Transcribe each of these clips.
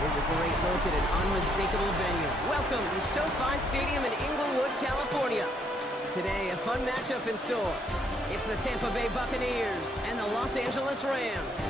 Here's a great look at an unmistakable venue. Welcome to SoFi Stadium in Inglewood, California. Today, a fun matchup in store. It's the Tampa Bay Buccaneers and the Los Angeles Rams.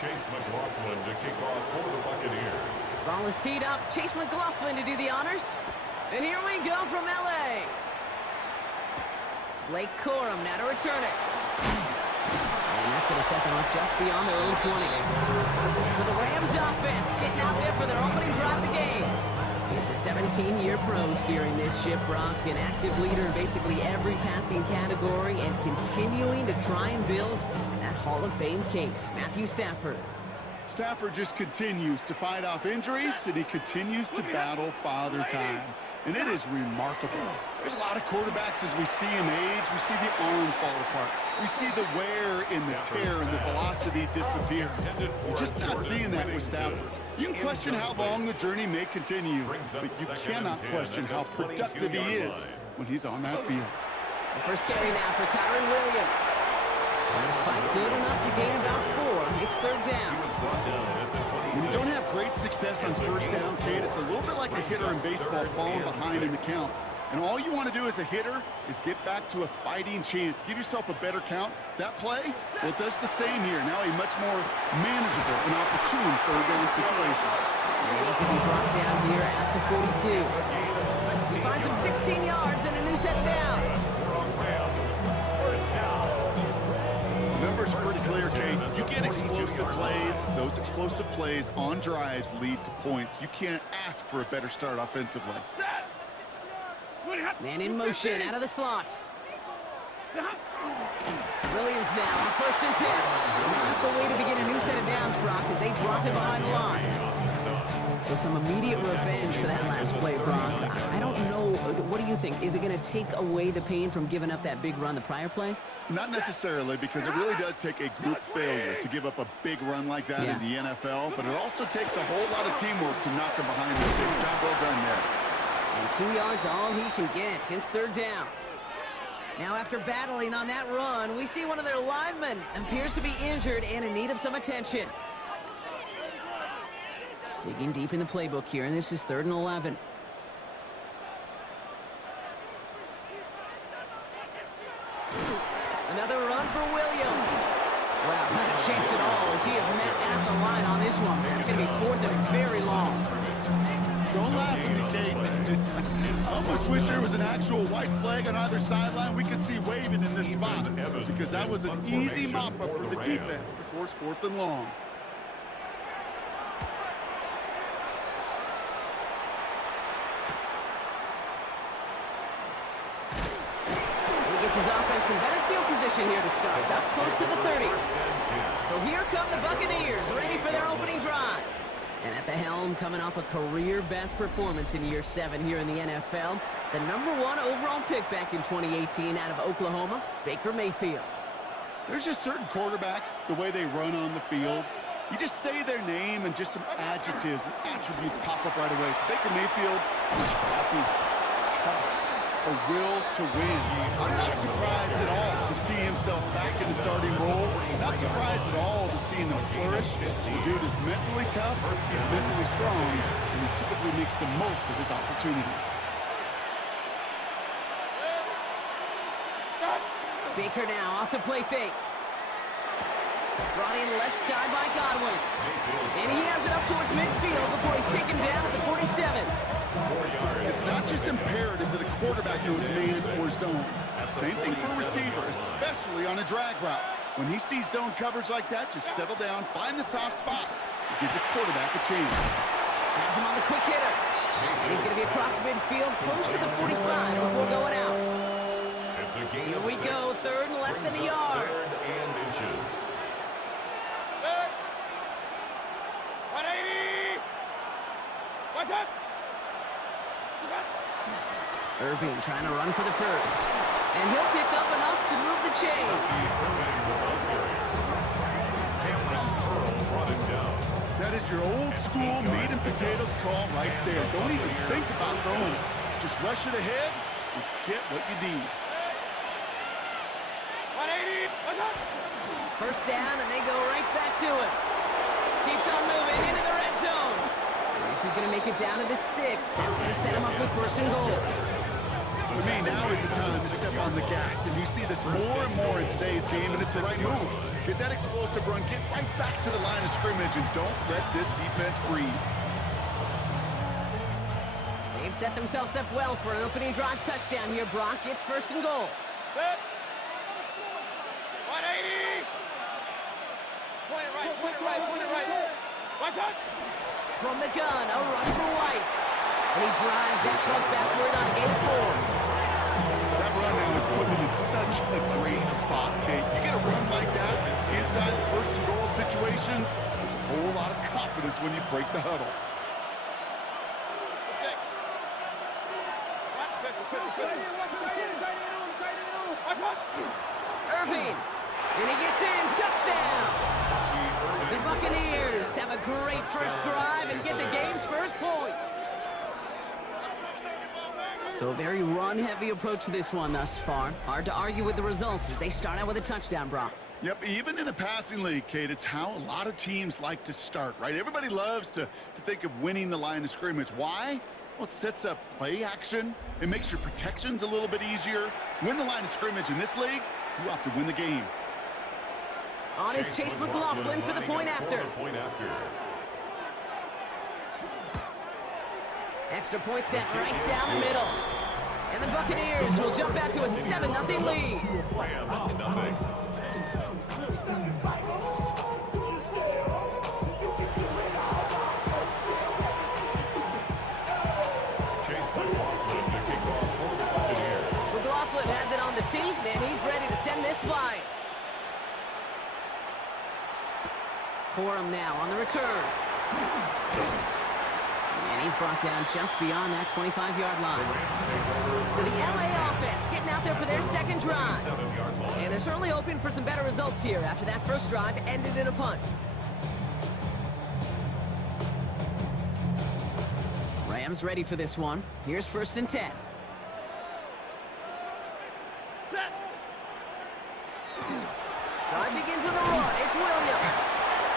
Chase McLaughlin to kick off for the Buccaneers. Ball is teed up. Chase McLaughlin to do the honors. And here we go from L.A. Blake Corum now to return it. And that's going to set them up just beyond their own 20. For the Rams offense, getting out there for their opening drive of the game. It's a 17-year pro steering this ship, Brock, an active leader in basically every passing category and continuing to try and build that Hall of Fame case. Matthew Stafford. Stafford just continues to fight off injuries, and he continues to battle Father Time. And it is remarkable. There's a lot of quarterbacks as we see him age. We see the arm fall apart. We see the wear in the tear and the velocity disappear. We're just not seeing that with Stafford. You can question how long the journey may continue, but you cannot question how productive he is when he's on that field. The first carry now for Kyron Williams. And this fight good enough to gain about 4. It's third down. When you don't have great success on first down, Kate, it's a little bit like a hitter in baseball falling behind in the count. And all you want to do as a hitter is get back to a fighting chance. Give yourself a better count. That play, well, it does the same here. Now a much more manageable and opportune third down situation. And he's going to be brought down here at the 42. He finds him 16 yards and a new set of downs. The numbers are pretty clear, Kate. You get explosive plays. Those explosive plays on drives lead to points. You can't ask for a better start offensively. Man in motion, out of the slot. Williams now on 1st and 10. Not the way to begin a new set of downs, Brock, as they drop him behind the line. So some immediate revenge for that last play, Brock. I don't know. What do you think? Is it going to take away the pain from giving up that big run the prior play? Not necessarily, because it really does take a group failure to give up a big run like that in the NFL, but it also takes a whole lot of teamwork to knock him behind the sticks. Job well done there. And 2 yards all he can get. It's third down. Now after battling on that run, we see one of their linemen appears to be injured and in need of some attention. Digging deep in the playbook here, and this is 3rd and 11. Another run for Williams. Wow, not a chance at all as he is met at the line on this one. That's going to be 4th and very long. Don't laugh at me, Kate. I almost wish there was an actual white flag on either sideline we could see waving in this spot, because that was an easy mop-up for the defense to force 4th and long. He gets his offense in better field position here to start. It's up close to the 30. So here come the Buccaneers, ready for their opening drive. And at the helm, coming off a career-best performance in year 7 here in the NFL, the #1 overall pick back in 2018 out of Oklahoma, Baker Mayfield. There's just certain quarterbacks, the way they run on the field. You just say their name and just some adjectives and attributes pop up right away. Baker Mayfield, scrappy, tough, a will to win. I'm not surprised at all to see himself back in the starting role. Not surprised at all to see him flourish. The dude is mentally tough, he's mentally strong, and he typically makes the most of his opportunities. Baker now off the play fake. Brought in left side by Godwin. And he has it up towards midfield before he's taken down at the 47. It's not just imperative that a quarterback knows man or zone. Same thing for a receiver, especially on a drag route. When he sees zone coverage like that, just settle down, find the soft spot, and give the quarterback a chance. Has him on the quick hitter. And he's going to be across midfield, close to the 45 before going out. Here we go, 3rd and less than a yard. 3rd and inches. 180! What's up? Irving trying to run for the first. And he'll pick up enough to move the chains. That is your old school meat and potatoes call right there. Don't even think about throwing it. Just rush it ahead and get what you need. 180. What's up? First down, and they go right back to it. Keeps on moving into the red zone. And this is going to make it down to the 6. That's going to set him up with first and goal. To me, now is the time to step on the gas, and you see this more and more in today's game, and it's the right move. Get that explosive run, get right back to the line of scrimmage, and don't let this defense breathe. They've set themselves up well for an opening drive touchdown here, Brock. It's first and goal. Set. 180. Point it right, point it right, point it right. What's up? From the gun, a run for White. And he drives that front backward on a gain of 4. That run now is putting him in such a great spot, Kate. You get a run like that inside the first and goal situations, there's a whole lot of confidence when you break the huddle. Irving, and he gets in, touchdown! The Buccaneers have a great first drive and get the game's first points. So a very run-heavy approach to this one thus far. Hard to argue with the results as they start out with a touchdown, Brock. Yep, even in a passing league, Kate, it's how a lot of teams like to start, right? Everybody loves to think of winning the line of scrimmage. Why? Well, it sets up play action. It makes your protections a little bit easier. Win the line of scrimmage in this league, you have to win the game. On is Chase McLaughlin for the point after. Extra point set right down the middle. And the Buccaneers will jump out to a 7-0 lead. McLaughlin has it on the team, and he's ready to send this flying. Corum now on the return. And he's brought down just beyond that 25-yard line. So the LA offense getting out there for their second drive. And they're certainly hoping for some better results here after that first drive ended in a punt. Rams ready for this one. Here's first and 10. Drive begins with a run. It's Williams.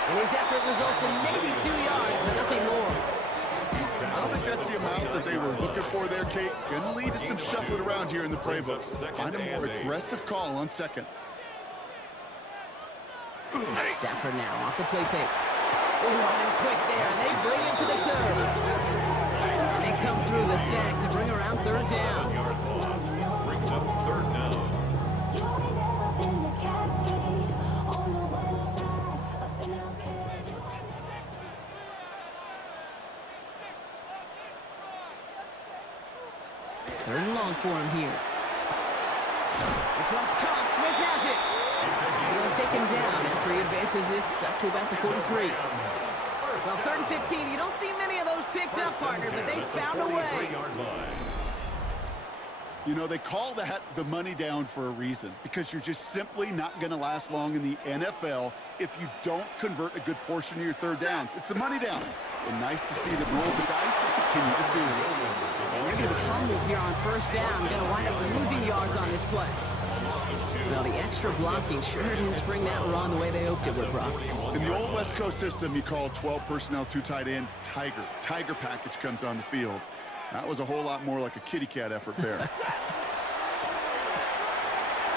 And his effort results in maybe 2 yards, but nothing more. I don't think that's the amount that they were looking for there, Kate. Going to lead to some shuffling around here in the playbook. Find a more aggressive call on second. Stafford now off the play fake. Running quick there, and they bring him to the turf. And they come through the sack to bring around third down. Brings up third down. Third and long for him here. This one's caught. Smith has it. They'll take him down after he advances this up to about the 43. Well, 3rd and 15. You don't see many of those picked up, partner, but they found a way. You know, they call that the money down for a reason, because you're just simply not going to last long in the NFL if you don't convert a good portion of your third downs. It's the money down. And nice to see them roll the dice and continue the series. And they're going to be humbled here on first down. Going to wind up losing yards on this play. Now, the extra blocking sure didn't spring that run the way they hoped it would, Brock. In the old West Coast system, you call 12 personnel, 2 tight ends, Tiger. Tiger package comes on the field. That was a whole lot more like a kitty cat effort there.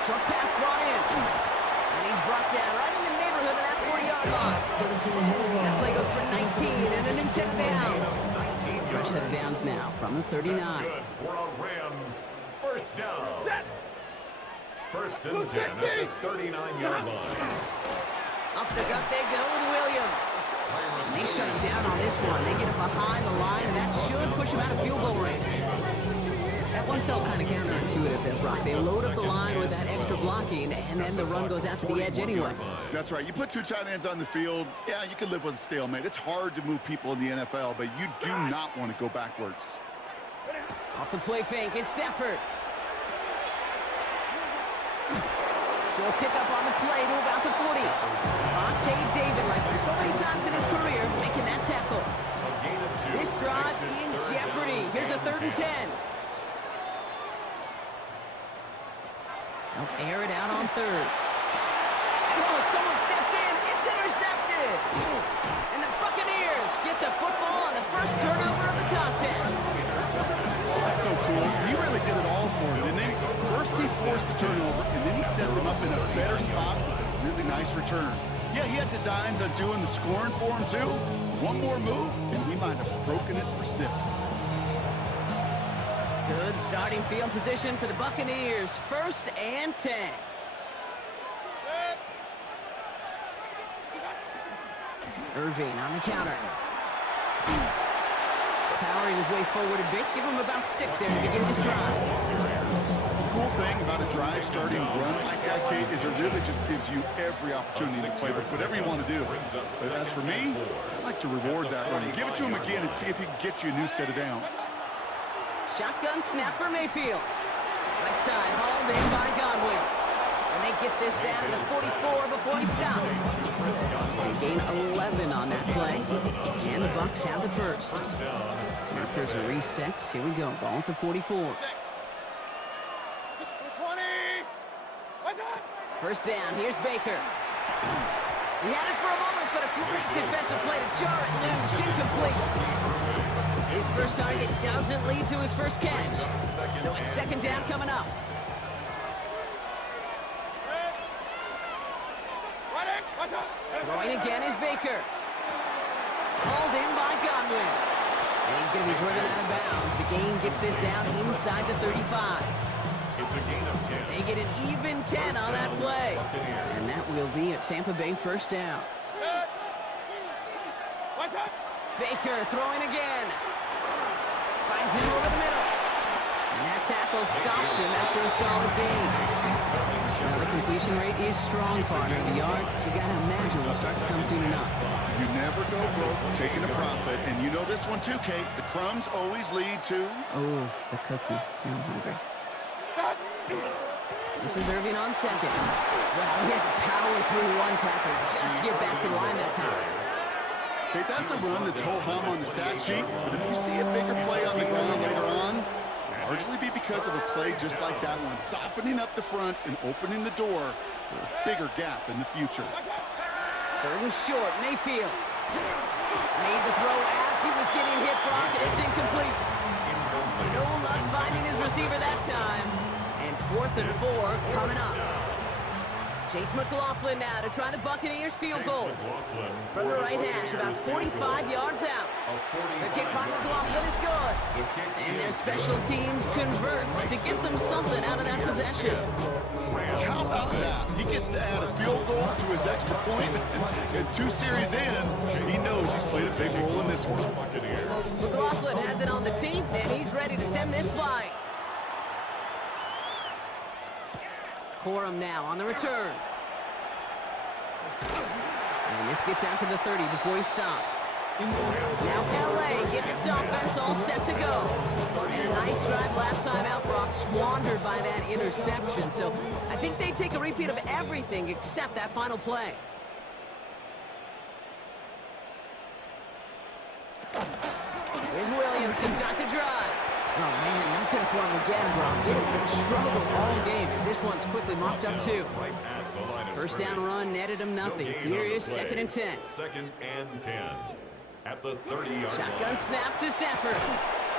Short pass brought in. And he's brought down right in the neighborhood of that 40-yard line. That play goes for 19 and a new set of downs. Fresh set of downs now from the 39. Good for a Rams first down. Set. First and 10 at the 39-yard line. Up the gut they go with Williams. And they shut him down on this one. They get him behind the line, and that should push him out of field goal range. That one felt kind of counterintuitive there, Brock. They load up the line with that extra blocking, and then the run goes out to the edge anyway. That's right. You put 2 tight ends on the field, yeah, you can live with a stalemate. It's hard to move people in the NFL, but you do not want to go backwards. Off the play fake, it's Stafford. She'll pick up on the play to about the 40. Vontae David, like so many times in his career, making that tackle. A gain of 2. This drive in jeopardy. Here's a 3rd and 10. They'll air it out on 3rd. Oh, someone stepped in. It's intercepted. And the Buccaneers get the football on the first turnover of the contest. That's so cool. He really did it all for him, didn't he? First he forced the turnover, and then he set them up in a better spot with a really nice return. Yeah, he had designs on doing the scoring for him, too. One more move, and he might have broken it for 6. Good starting field position for the Buccaneers. 1st and 10. Irving on the counter. Powering his way forward a bit. Give him about 6 there to begin this drive. The cool thing about a drive starting run like that, Kate, is it really just gives you every opportunity to play with whatever you want to do. But as for me, I like to reward that run. Give it to him again and see if he can get you a new set of downs. Shotgun snap for Mayfield. Right side, hauled in by Godwin. And they get this down to the 44 before he stopped. They gain 11 on that play. And the Bucs have the first. Markers are reset. Here we go. Ball at the 44. First down. Here's Baker. He had it for a moment, but a great defensive play to jar it loose. Incomplete. His first target doesn't lead to his first catch. So it's 2nd down coming up. Throwing again is Baker. Hauled in by Godwin. And he's going to be driven out of bounds. The gain gets this down inside the 35. It's a gain of 10. They get an even 10 on that play. And that will be a Tampa Bay first down. Baker throwing again. Finds him over the middle. And that tackle stops him after a solid gain. Now the completion rate is strong, partner. The yards, you gotta imagine, will start to come soon enough. You never go broke taking a profit. And you know this one too, Kate. The crumbs always lead to... Oh, the cookie. Now I'm hungry. This is Irving on 2nd. Well, he had to power through one tackle just to get back to the line that time. Kate, that's a run that's ho-hum on the stat sheet. But if you see a bigger play on the ground later on, largely be because of a play just like that one, softening up the front and opening the door for a bigger gap in the future. 3rd and short, Mayfield. Made the throw as he was getting hit, Brock, and it's incomplete. No luck finding his receiver that time. And 4th and 4 coming up. Chase McLaughlin now to try the Buccaneers field goal. From the right hash, about 45 yards out. The kick by McLaughlin is good. And their special teams converts to get them something out of that possession. How about that? He gets to add a field goal to his extra point. And 2 series in, he knows he's played a big role in this one. McLaughlin has it on the team, and he's ready to send this flying. Corum now on the return. And this gets out to the 30 before he stopped. Now LA getting its offense all set to go. And a nice drive last time out, Brock, squandered by that interception. So I think they take a repeat of everything except that final play. Here's Williams to start the drive. Oh, man, nothing for him again, Brock. It has been a struggle all game as this one's quickly mopped up, too. First down run netted him nothing. Here is 2nd and 10. 2nd and 10. At the 30-yard line. Shotgun snap to Sanford.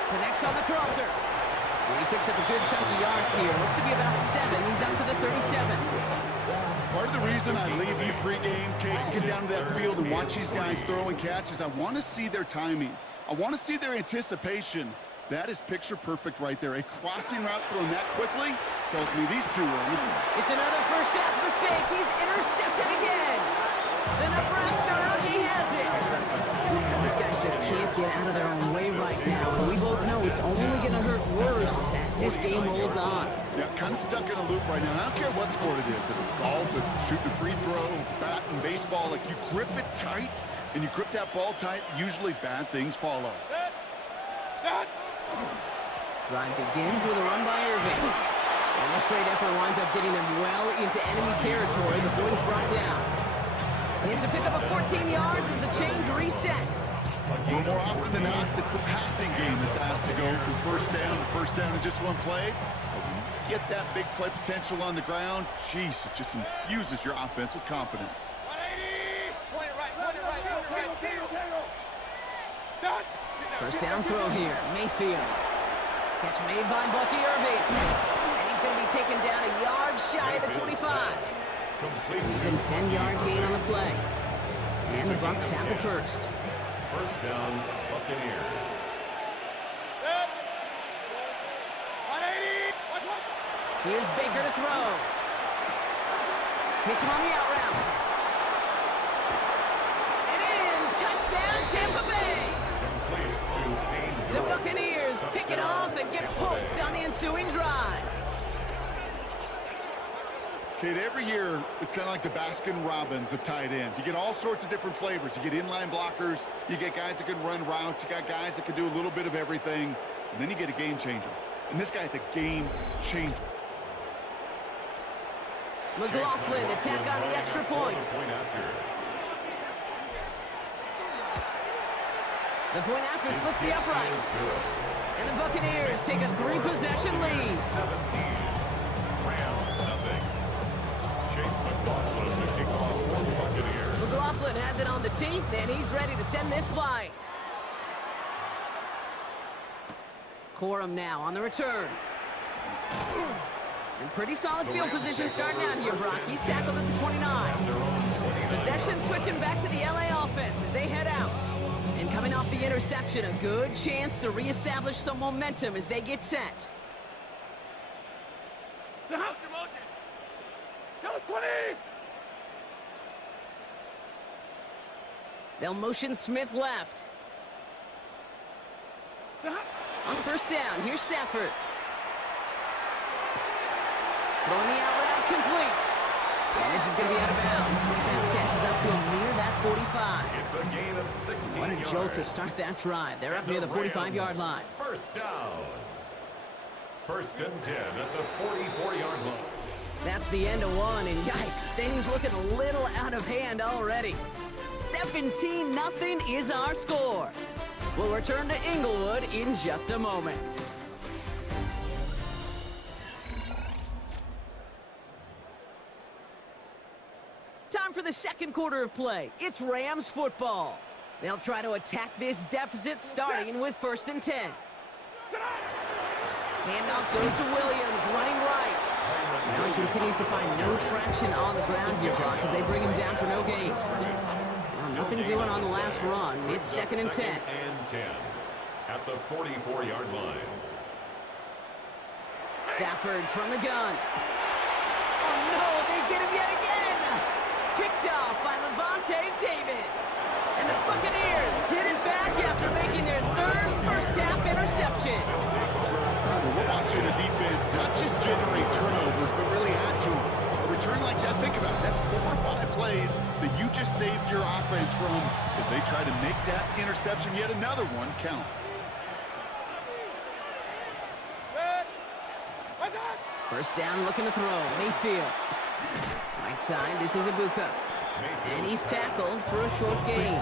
Connects on the crosser. And he picks up a good chunk of yards here. Looks to be about 7. He's up to the 37. Part of the reason I leave you pregame, Kate, get down to that field and watch these guys throw and catch is I want to see their timing. I want to see their anticipation. That is picture perfect right there. A crossing route thrown that quickly tells me these two are in. It's another first half mistake. He's intercepted again. The Nebraska rookie has it. Man, these guys just can't get out of their own way right now. And we both know it's only going to hurt worse as this game rolls on. Yeah, kind of stuck in a loop right now. I don't care what sport it is. If it's golf, if it's shooting a free throw, bat and baseball, like you grip it tight and you grip that ball tight, usually bad things follow. Drive begins with a run by Irving. And This great effort winds up getting them well into enemy territory before he's brought down. It's a pickup of 14 yards as the chains reset. Well, more often than not, it's the passing game that's asked to go from first down to first down in just one play. But when you get that big play potential on the ground, geez, it just infuses your offense with confidence. 180! Point it right, point it right, point it right. Done. First down throw here, Mayfield. Catch made by Bucky Irving. And he's going to be taken down a yard shy of the 25. Even 10-yard gain on the play. And the Bucs have the first. First down, Buccaneers. 180! Here's Baker to throw. Hits him on the out route. And in! Touchdown, Tampa Bay! The Buccaneers pick it off and get points on the ensuing drive. Kate, every year, it's kind of like the Baskin-Robbins of tight ends. You get all sorts of different flavors. You get inline blockers, you get guys that can run routes, you got guys that can do a little bit of everything, and then you get a game changer. And this guy's a game changer. McLaughlin to tack on the extra point. The point after splits the upright. And the Buccaneers take a 3-possession lead. 17. Rams, nothing. Chase McLaughlin to kick off for the Buccaneers. McLaughlin has it on the team, and he's ready to send this flight. Corum now on the return. In pretty solid field position starting out here, Brock. He's tackled at the 29. Possession switching back to the LA offense as they head out. And coming off the interception, a good chance to reestablish some momentum as they get set. The house in motion. Go 20! They'll motion Smith left. On first down, here's Stafford. Throwing the out route complete. And this is going to be out of bounds. Defense catches up to a mere that 45. It's a gain of 16 What a yards. jolt to start that drive. They're up near the 45-yard line. First down. First and 10 at the 44-yard line. That's the end of one, and yikes, things looking a little out of hand already. 17-0 is our score. We'll return to Inglewood in just a moment. Time for the second quarter of play. It's Rams football. They'll try to attack this deficit starting with first and 10. Handoff goes to Williams, running right. Now he continues to find no traction on the ground here, Brock, as they bring him down for no gain. Well, nothing doing on the last run. It's second and 10. Second and 10 at the 44-yard line. Stafford from the gun. Oh no, they get him yet again! Picked off by Levante David. And the Buccaneers get it back after making their third first-half interception. We're watching a defense not just generate turnovers, but really add to them. A return like that, think about it. That's 4 or 5 plays that you just saved your offense from as they try to make that interception, yet another one, count. First down, looking to throw. Mayfield. Right side, this is Ibuka. And he's tackled for a short gain.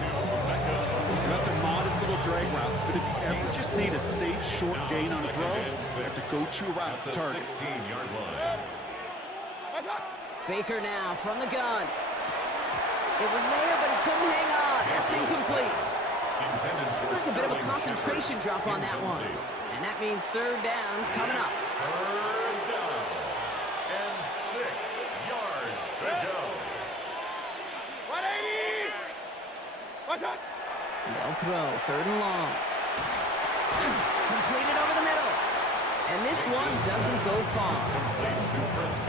That's a modest little drag route, but if you ever just need a safe short gain on a throw, that's a go-to route to target. 16-yard line. Baker now from the gun. It was there, but he couldn't hang on. That's incomplete. There's a bit of a concentration drop on that one. And that means third down coming up. Third down and 6 yards to go. 180! What's up? They'll throw, third and long. Completed over the middle. And this one doesn't go far.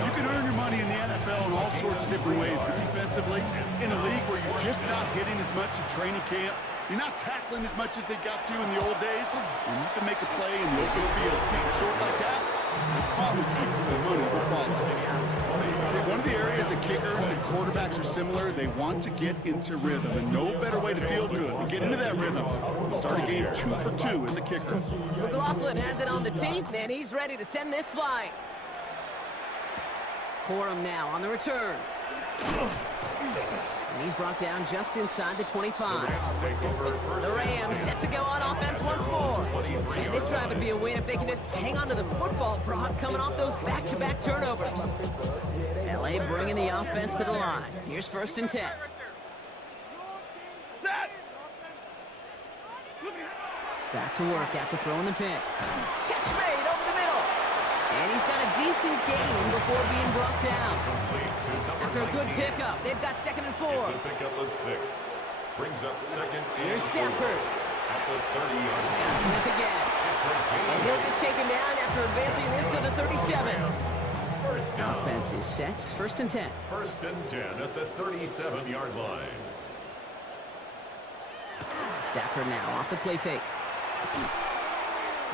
You can earn your money in the NFL in all sorts of different ways, but defensively, in a league where you're just not hitting as much in training camp, you're not tackling as much as they got to in the old days, and you can make a play in the open field. Keep it short like that, I promise you some money will follow. One of the areas that kickers and quarterbacks are similar, they want to get into rhythm, and no better way to feel good than get into that rhythm and start a game 2 for 2 as a kicker. McLaughlin has it on the team, and he's ready to send this flying. Corum now on the return. And he's brought down just inside the 25. The Rams set to go on offense once more. And this drive would be a win if they can just hang on to the football, Brock, coming off those back-to-back turnovers. LA bringing the offense to the line. Here's 1st and 10. Back to work after throwing the pick. Catch made over the middle. And he's got a decent gain before being brought down. After a good pickup, they've got 2nd and 4. It's a pickup of 6. Brings up 2nd and Here's 4. Stafford. At the 30-yard He's got line. Smith again. It's a gain. And he'll get taken down after advancing this to the 37. First down. Offense is set. 1st and 10. 1st and 10 at the 37-yard line. Stafford now off the play fake.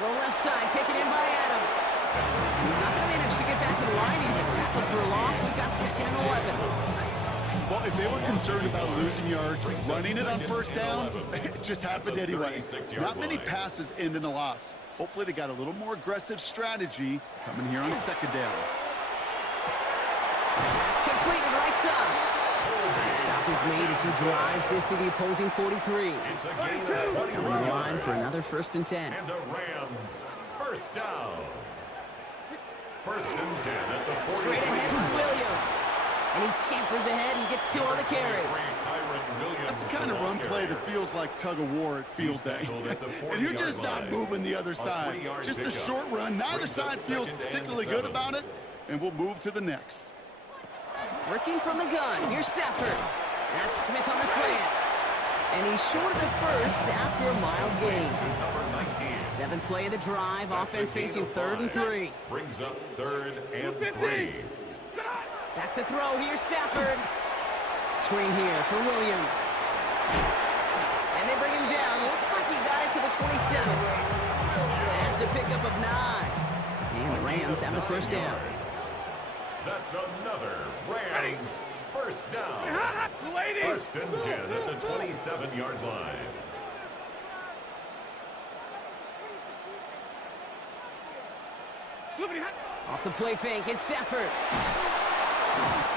The left side taken in by Adams. And he's not going to manage to get back to the line. Even tackled for a loss. We've got 2nd and 11. Well, if they were concerned about losing yards, running it on 1st down, it just happened anyway. Not many passes end in a loss. Hopefully they got a little more aggressive strategy coming here on 2nd down. That's completed right side. And a stop is made as he drives this to the opposing 43. It's a gain of 21 Coming to the line yards. for another 1st and 10. And the Rams, 1st down. 1st and 10 at the 43. Straight ahead with Williams. And he scampers ahead and gets 2 on the carry. That's the kind of run play that feels like tug-of-war at field day. And you're just not moving the other side. Just a short run. Neither side feels particularly good about it. And we'll move to the next. Working from the gun. Here's Stafford. That's Smith on the slant. And he's short of the 1st after a mild gain. 7th play of the drive. Offense facing 3rd and 3. Brings up 3rd and 3. Back to throw. Here's Stafford. Screen here for Williams. And they bring him down. Looks like he got it to the 27. That's a pickup of 9. And the Rams have the 1st down. That's another Rams 1st down. 1st and 10 at the 27-yard line. Off the play fake, it's Stafford.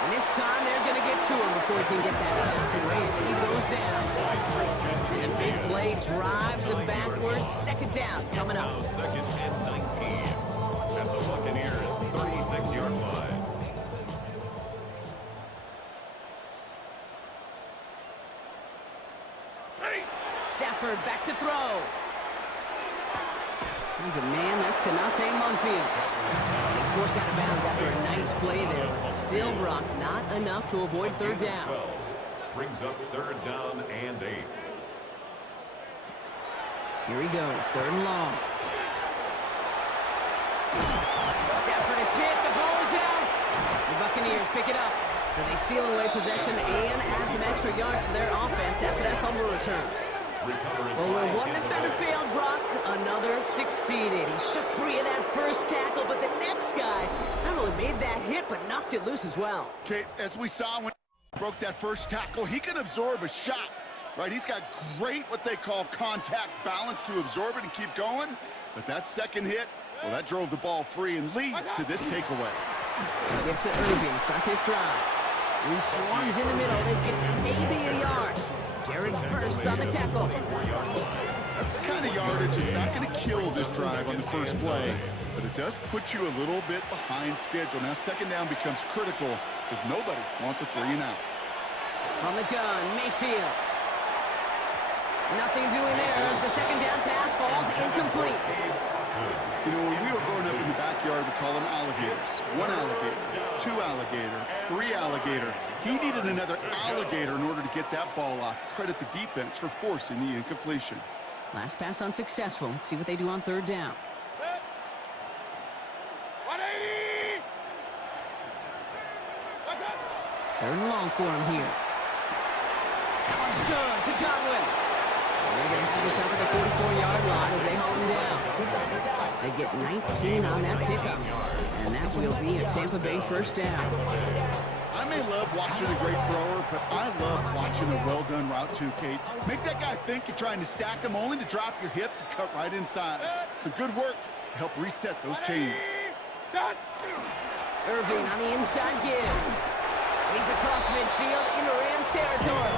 And this time they're going to get to him before he can get that pass away as he goes down. And the big play drives them backwards. 2nd down coming up. Now 2nd and 19 at the Buccaneers 36-yard line. Stafford back to throw. There's a man, that's Kanate Munfield. He's forced out of bounds after a nice play there, but still, Brock, not enough to avoid 3rd down. 12 brings up 3rd down and 8. Here he goes, 3rd and long. Stafford is hit, the ball is out. The Buccaneers pick it up. So they steal away possession and add some extra yards for their offense after that fumble return. Well, where one defender failed, Brock, another succeeded. He shook free of that 1st tackle, but the next guy not only made that hit, but knocked it loose as well. Okay, as we saw when he broke that 1st tackle, he can absorb a shot, right? He's got great, what they call contact balance to absorb it and keep going. But that 2nd hit, well, that drove the ball free and leads to this takeaway. Give to Irving to start this drive. He swarms in the middle. This gets maybe a yard. Jared first on the tackle. That's the kind of yardage it's not going to kill this drive on the 1st play, but it does put you a little bit behind schedule. Now 2nd down becomes critical because nobody wants a 3 and out. From the gun, Mayfield. Nothing doing there as the 2nd down pass falls incomplete. You know, when we were growing up in the backyard, we call them alligators. 1 alligator, 2 alligator, 3 alligator. He needed another alligator in order to get that ball off. Credit the defense for forcing the incompletion. Last pass unsuccessful. Let's see what they do on 3rd down. 180! 3rd and long for him here. That one's good to Godwin. And they're going to have this out at the 44-yard line as they haul him down. They get 19 on that pickup. And that will be a Tampa Bay 1st down. I may love watching a great thrower, but I love watching a well-done route too, Kate. Make that guy think you're trying to stack him only to drop your hips and cut right inside. Some good work to help reset those chains. Irving on the inside give. He's across midfield into Rams territory.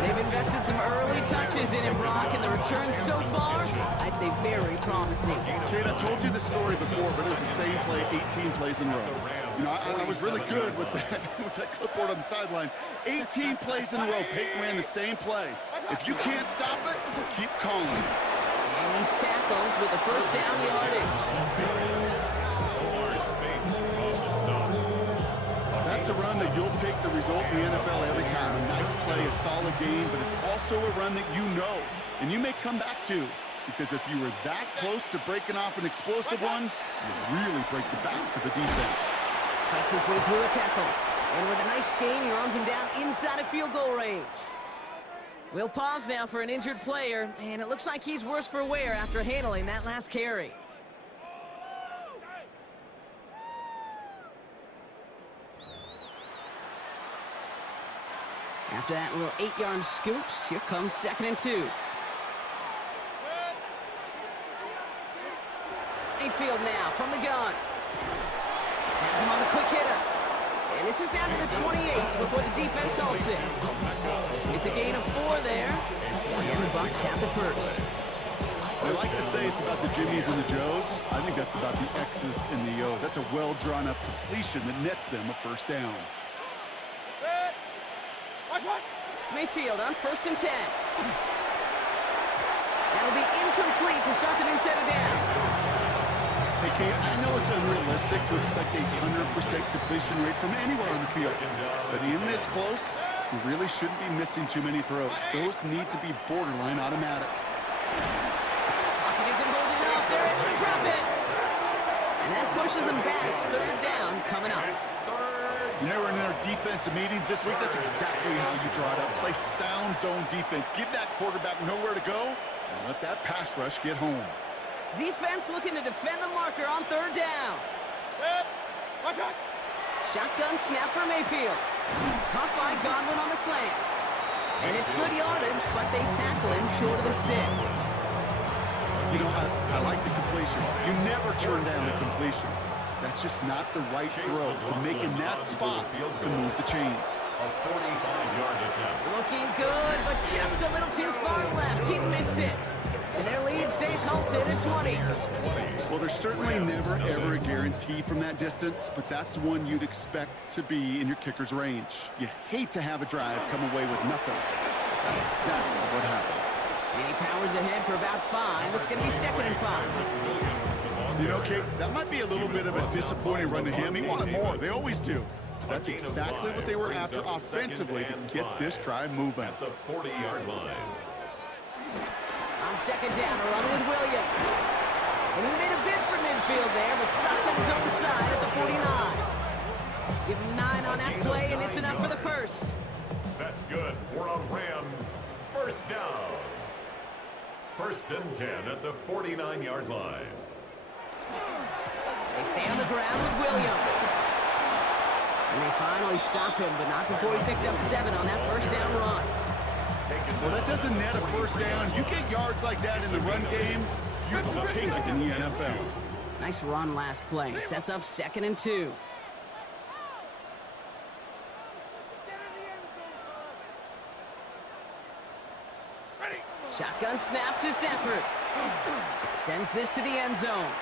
They've invested some early touches in him, Brock, and the returns so far, I'd say very promising. Kate, I told you the story before, but it was the same play 18 plays in a row. You know, I was really good with that clipboard on the sidelines. 18 plays in a row, Peyton ran the same play. If you can't stop it, keep calling. And he's tackled with the first down yardage. That's a run that you'll take the result in the NFL every time. A nice play, a solid game, but it's also a run that you know, and you may come back to, because if you were that close to breaking off an explosive one, you really break the backs of a defense. Fights his way through a tackle, and with a nice gain, he runs him down inside of field goal range. We'll pause now for an injured player, and it looks like he's worse for wear after handling that last carry. After that little 8-yard scoot, here comes 2nd and 2. Mayfield now from the gun. Has him on the quick hitter. And this is down to the 28 before the defense halts it. It's a gain of 4 there. And the Bucs have the first. I like to say it's about the Jimmies and the Joes. I think that's about the X's and the O's. That's a well-drawn-up completion that nets them a first down. Mayfield on 1st and 10. That'll be incomplete to start the new set of downs. Hey, Kate, I know it's unrealistic to expect a 100% completion rate from anywhere on the field. But in this close, you really shouldn't be missing too many throws. Those need to be borderline automatic. Pocket isn't holding up. They're able to drop it. And that pushes them back. 3rd down coming up. You know, we're in our defensive meetings this week. That's exactly how you draw it up. Play sound zone defense. Give that quarterback nowhere to go, and let that pass rush get home. Defense looking to defend the marker on 3rd down. Shotgun snap for Mayfield. Caught by Godwin on the slant. And it's good yardage, but they tackle him short of the sticks. You know, I like the completion. You never turn down a completion. That's just not the right throw to make in that spot to move the chains. A 45-yard attempt. Looking good, but just a little too far left. He missed it. And their lead stays halted at 20. Well, there's certainly never, ever a guarantee from that distance, but that's one you'd expect to be in your kicker's range. You hate to have a drive come away with nothing. That's exactly what happened. And he powers ahead for about 5. It's going to be 2nd and 5. You know, Kate, that might be a little bit of a disappointing run to him. He wanted more. They always do. That's exactly what they were after offensively to get this drive moving. At the 40-yard line. On 2nd down, a run with Williams. And he made a bid for midfield there, but stopped on his own side at the 49. Give him 9 on that play, and it's enough for the first. That's good for a Rams first down. 1st and 10 at the 49-yard line. They stay on the ground with Williams. And they finally stop him, but not before he picked up 7 on that 1st down run. Well, that doesn't net a first down. You get yards like that in the run game, you will take it in the NFL. Nice run last play. Sets up 2nd and 2. Shotgun snap to Stafford. Sends this to the end zone.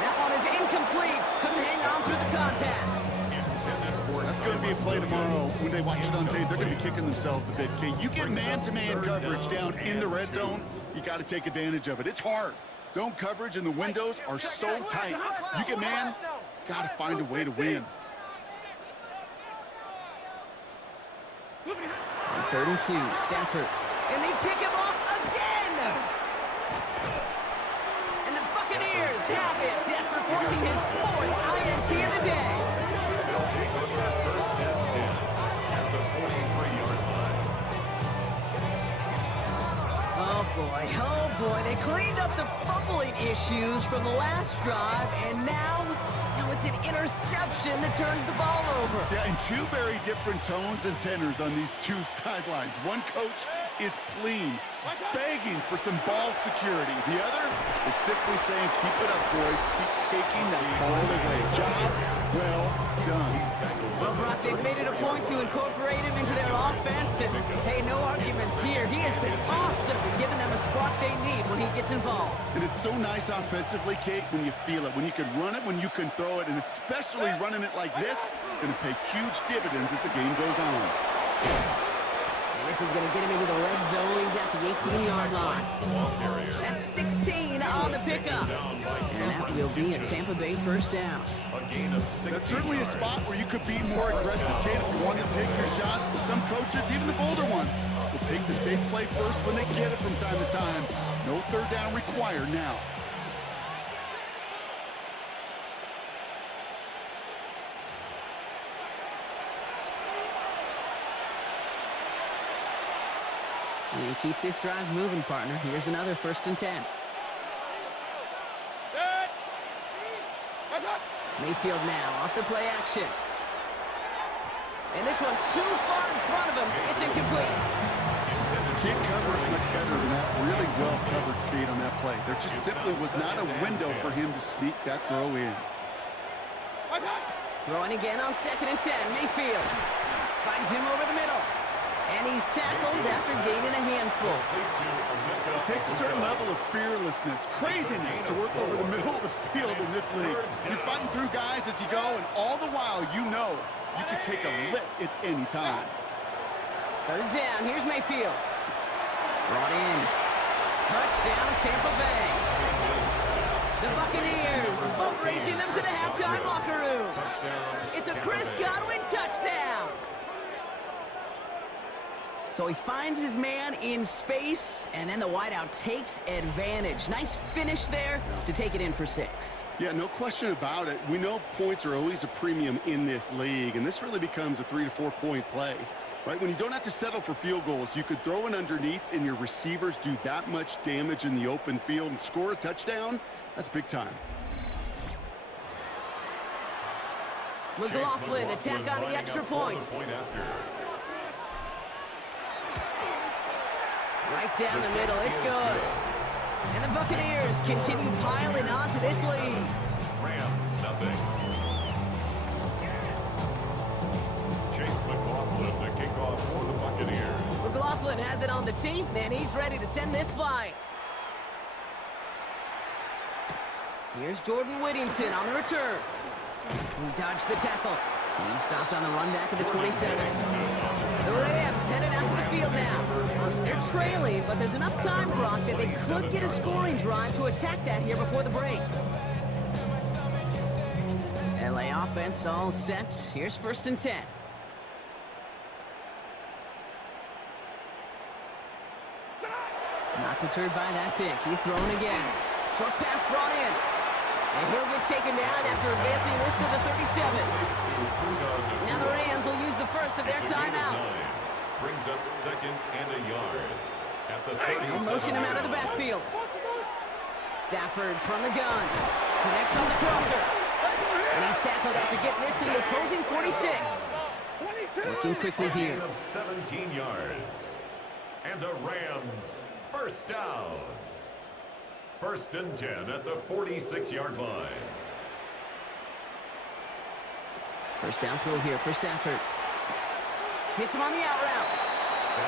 That one is incomplete. Couldn't hang on through the contact. That's going to be a play tomorrow. When they watch it on tape, they're going to be kicking themselves a bit. Okay, you get man-to-man coverage down in the red zone, you got to take advantage of it. It's hard. Zone coverage and the windows are so tight. You get man, got to find a way to win. On 3rd and 2, Stafford. And they pick him off again! And the Buccaneers have it after forcing his 4th INT of the day. They'll take over at 1st and 10 at the 43-yard line. Oh boy, they cleaned up the fumbling issues from the last drive, and now it's an interception that turns the ball over. Yeah, and 2 very different tones and tenors on these 2 sidelines. One coach is pleading, begging for some ball security. The other is simply saying, keep it up, boys. Keep taking that ball away. Job well done. Well, Brock, they've made it a point to incorporate him into their offense, and, hey, no arguments here. He has been awesome in giving them a spark they need when he gets involved. And it's so nice offensively, Kate, when you feel it, when you can run it, when you can throw it, and especially running it like this, going to pay huge dividends as the game goes on. And this is going to get him into the red zone. He's at the 18-yard line. That's 16 on the pickup. And that will be a Tampa Bay first down. That's certainly a spot where you could be more aggressive, Kate, if you want to take your shots. But some coaches, even the bolder ones, will take the safe play first when they get it from time to time. No third down required now. You keep this drive moving, partner. Here's another 1st and 10. Mayfield now off the play action. And this one too far in front of him. It's incomplete. Can't cover it much better than that. Really well covered, Kate, on that play. There just simply was not a window for him to sneak that throw in. Throwing again on 2nd and 10. Mayfield finds him over the middle. And he's tackled after gaining a handful. It takes a certain level of fearlessness, craziness to work over the middle of the field in this league. You're fighting through guys as you go, and all the while you know you can take a lick at any time. 3rd down. Here's Mayfield. Brought in. Touchdown, Tampa Bay. The Buccaneers boat racing them to the halftime locker room. It's a Chris Godwin touchdown. So he finds his man in space, and then the wideout takes advantage. Nice finish there to take it in for 6. Yeah, no question about it. We know points are always a premium in this league, and this really becomes a 3 to 4 point play. Right? When you don't have to settle for field goals, you could throw it underneath and your receivers do that much damage in the open field and score a touchdown. That's big time. McLaughlin attack on the extra point. Right down the middle, it's good. And the Buccaneers continue piling on to this lead. Rams, nothing. Chase McLaughlin, the kickoff for the Buccaneers. McLaughlin has it on the team, and he's ready to send this flying. Here's Jordan Whittington on the return. He dodged the tackle. He stopped on the run back at the 27. The Rams headed out to the field now. They're trailing, but there's enough time, Brock, that they could get a scoring drive to attack that here before the break. LA offense all set. Here's 1st and 10. Not deterred by that pick. He's thrown again. Short pass brought in. And he'll get taken down after advancing this to the 37. Now the Rams will use the first of their timeouts. Brings up 2nd and a yard. At the 37. They'll motion him out of the backfield. Stafford from the gun. Connects on the crosser. And he's tackled after getting this to the opposing 46. Working quickly here. 17 yards. And the Rams first down. 1st and 10 at the 46-yard line. First down throw here for Stafford. Hits him on the out route.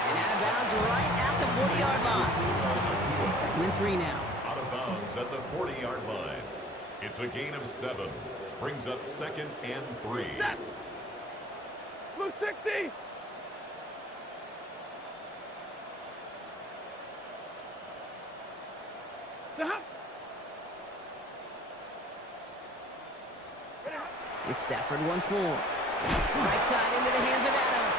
And out of bounds right at the 40-yard line. 2nd and 3 now. Out of bounds at the 40-yard line. It's a gain of 7. Brings up 2nd and 3. Blue 60. It's Stafford once more. Right side into the hands of Adams.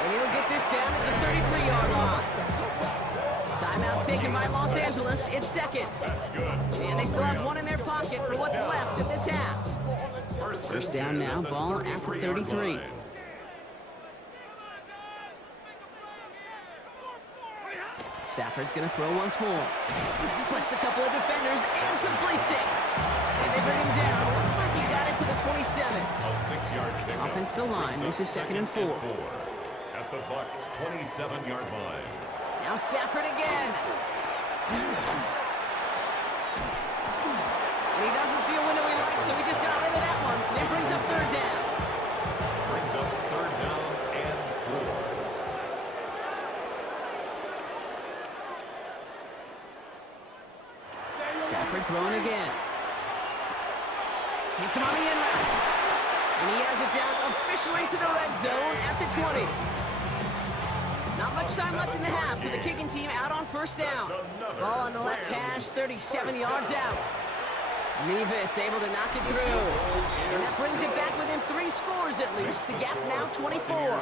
And he'll get this down at the 33-yard line. Timeout taken by Los Angeles. It's 2nd. That's good. And they still have one in their pocket for what's left of this half. First down now, ball at the 33. Stafford's going to throw once more. Splits a couple of defenders and completes it. And they bring him down. Looks like he got it to the 27. A 6-yard pickup. Offensive line. This is 2nd and 4. At the Bucs' 27-yard line. Now Stafford again. And he doesn't see a window he likes, so he just got rid of that one. Then brings up third down. Brings up third down and 4. Stafford throwing again. Hits him on the in route. And he has it down officially to the red zone at the 20. Not much time left in the half, so the kicking team out on first down. Ball on the left hash, 37 yards out. Mevis able to knock it through. And that brings it back within 3 scores at least. The gap now 24.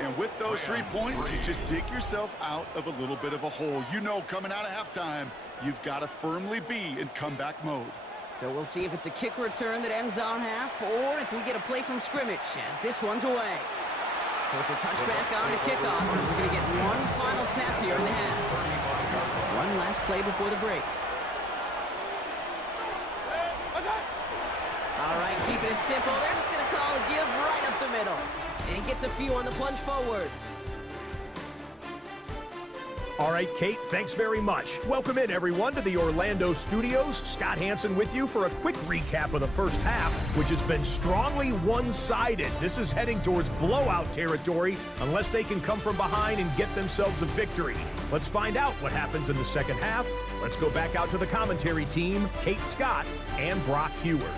And with those 3 points, you just dig yourself out of a little bit of a hole. You know, coming out of halftime, you've got to firmly be in comeback mode. So we'll see if it's a kick return that ends our half, or if we get a play from scrimmage, as this one's away. So it's a touchback on the kickoff. We're going to get one final snap here in the half. One last play before the break. All right, keeping it simple. They're just going to call a give right up the middle. And he gets a few on the plunge forward. All right, Kate, thanks very much. Welcome in, everyone, to the Orlando studios. Scott Hansen with you for a quick recap of the first half, which has been strongly one-sided. This is heading towards blowout territory unless they can come from behind and get themselves a victory. Let's find out what happens in the second half. Let's go back out to the commentary team, Kate Scott and Brock Heward.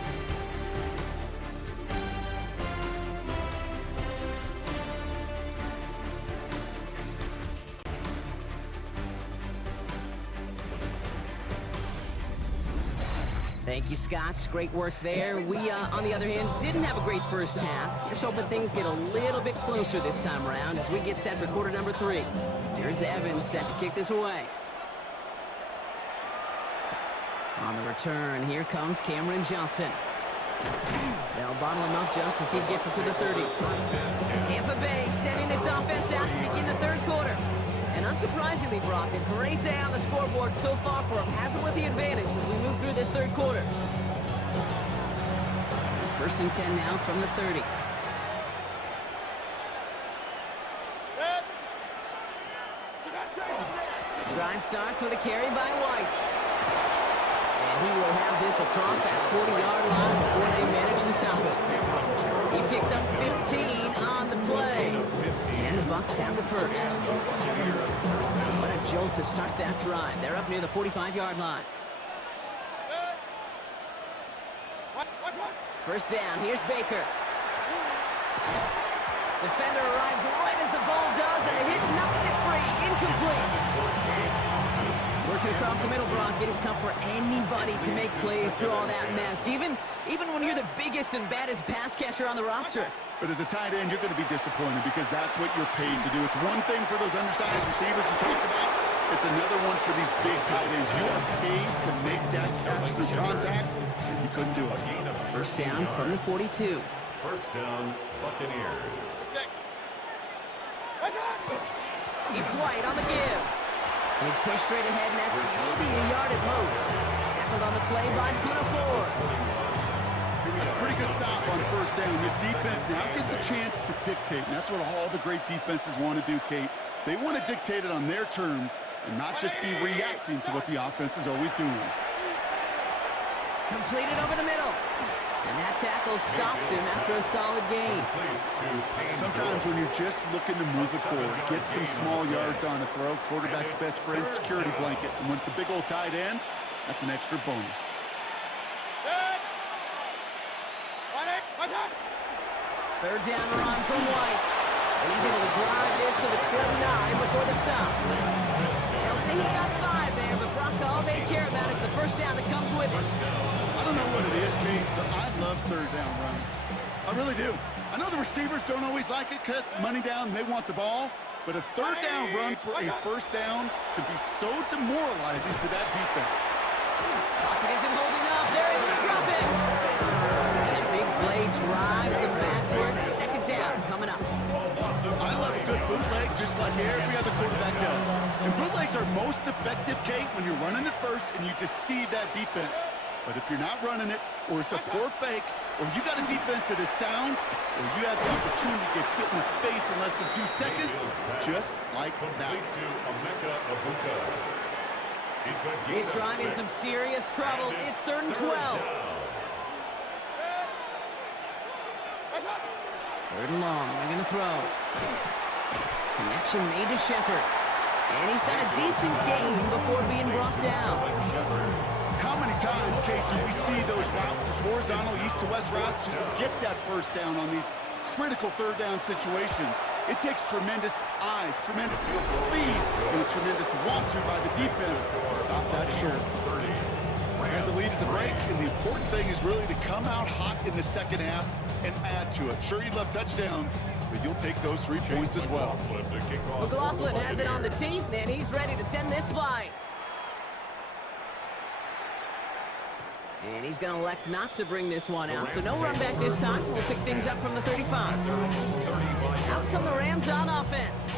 Thank you, Scott. Great work there. We, on the other hand, didn't have a great first half. Here's hoping things get a little bit closer this time around as we get set for quarter number 3. Here's Evans set to kick this away. On the return, here comes Cameron Johnson. They'll bottle him up just as he gets it to the 30. Tampa Bay sending its offense out to begin the third quarter. And unsurprisingly, Brock, a great day on the scoreboard so far for him. Has him with the advantage as we move through this third quarter. So first and 10 now from the 30. Drive starts with a carry by White. And he will have this across that 40-yard line before they manage to stop it. He picks up 15 on the play. And the Bucs have the first. What a jolt to start that drive. They're up near the 45-yard line. First down, here's Baker. Defender arrives right as the ball does, and the hit knocks it free. Incomplete. Working across the middle, Brock, it is tough for anybody to make plays through all that mess, even when you're the biggest and baddest pass catcher on the roster. But as a tight end, you're going to be disappointed because that's what you're paid to do. It's one thing for those undersized receivers you talk about. It's another one for these big tight ends. You are paid to make that catch through contact, and you couldn't do it. First down from the 42. First down, Buccaneers. It's White on the give. He's pushed straight ahead, and that's maybe a yard at most. Tackled on the play by Pinafore. That's a pretty good stop on first down. This defense now gets a chance to dictate, and that's what all the great defenses want to do, Kate. They want to dictate it on their terms and not just be reacting to what the offense is always doing. Completed over the middle. And that tackle stops him after a solid gain. Sometimes when you're just looking to move it forward, get some small yards on a throw, quarterback's best friend, security blanket. And when it's a big old tight end, that's an extra bonus. Third down run from White. And he's able to drive this to the 29 before the stop. They'll say he got 5 there, but Brock, all they care about is the first down that comes with it. I don't know what it is, Kate, but I love third down runs. I really do. I know the receivers don't always like it because money down, they want the ball. But a third down run for a first down could be so demoralizing to that defense. Pocket isn't holding up. They're able to drop it. And a big play drives the backward. Second down coming up. I love a good bootleg just like every other quarterback does. And bootlegs are most effective, Kate, when you're running it first and you deceive that defense. But if you're not running it, or it's a poor fake, or you got a defense that is sound, or you have the opportunity to get hit in the face in less than 2 seconds, just like that. He's drawing in some serious trouble. It's 3rd and 12. 3rd and long. They're going to throw. Connection made to Shepard. And he's got a decent gain before being brought down. How many times, Kate, do we see those routes, those horizontal east-to-west routes, just get that first down on these critical 3rd down situations? It takes tremendous eyes, tremendous speed, and a tremendous want-to by the defense to stop that short. We had the lead at the break, and the important thing is really to come out hot in the second half and add to it. Sure, you love touchdowns, but you'll take those 3 points as well. McLaughlin has it on the team, and he's ready to send this flying. And he's going to elect not to bring this one out, so no run back this time. We'll pick things up from the 35. Out come the Rams on offense.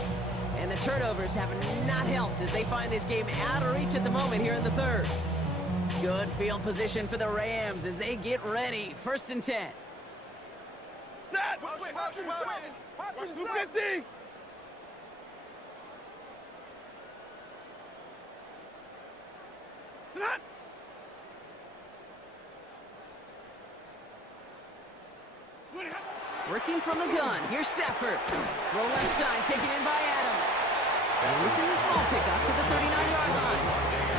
And the turnovers have not helped as they find this game out of reach at the moment here in the 3rd. Good field position for the Rams as they get ready. 1st and 10. Set! 250! Set! Working from the gun. Here's Stafford. Roll left side, taken in by Adams. And this is a small pickup to the 39-yard line.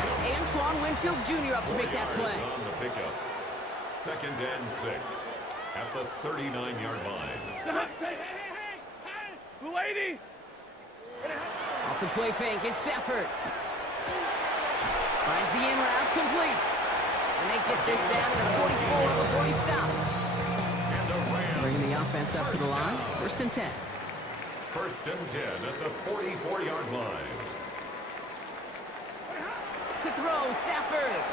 That's Antoine Winfield Jr. up to make that play. On the pickup. 2nd and 6 at the 39-yard line. Hey! Lady! Off the play fake, it's Stafford. Finds the in route, complete. And they get this down to the 44 before he stopped. Bringing the offense up to the line. 1st and 10. 1st and 10 at the 44-yard line. To throw, Stafford.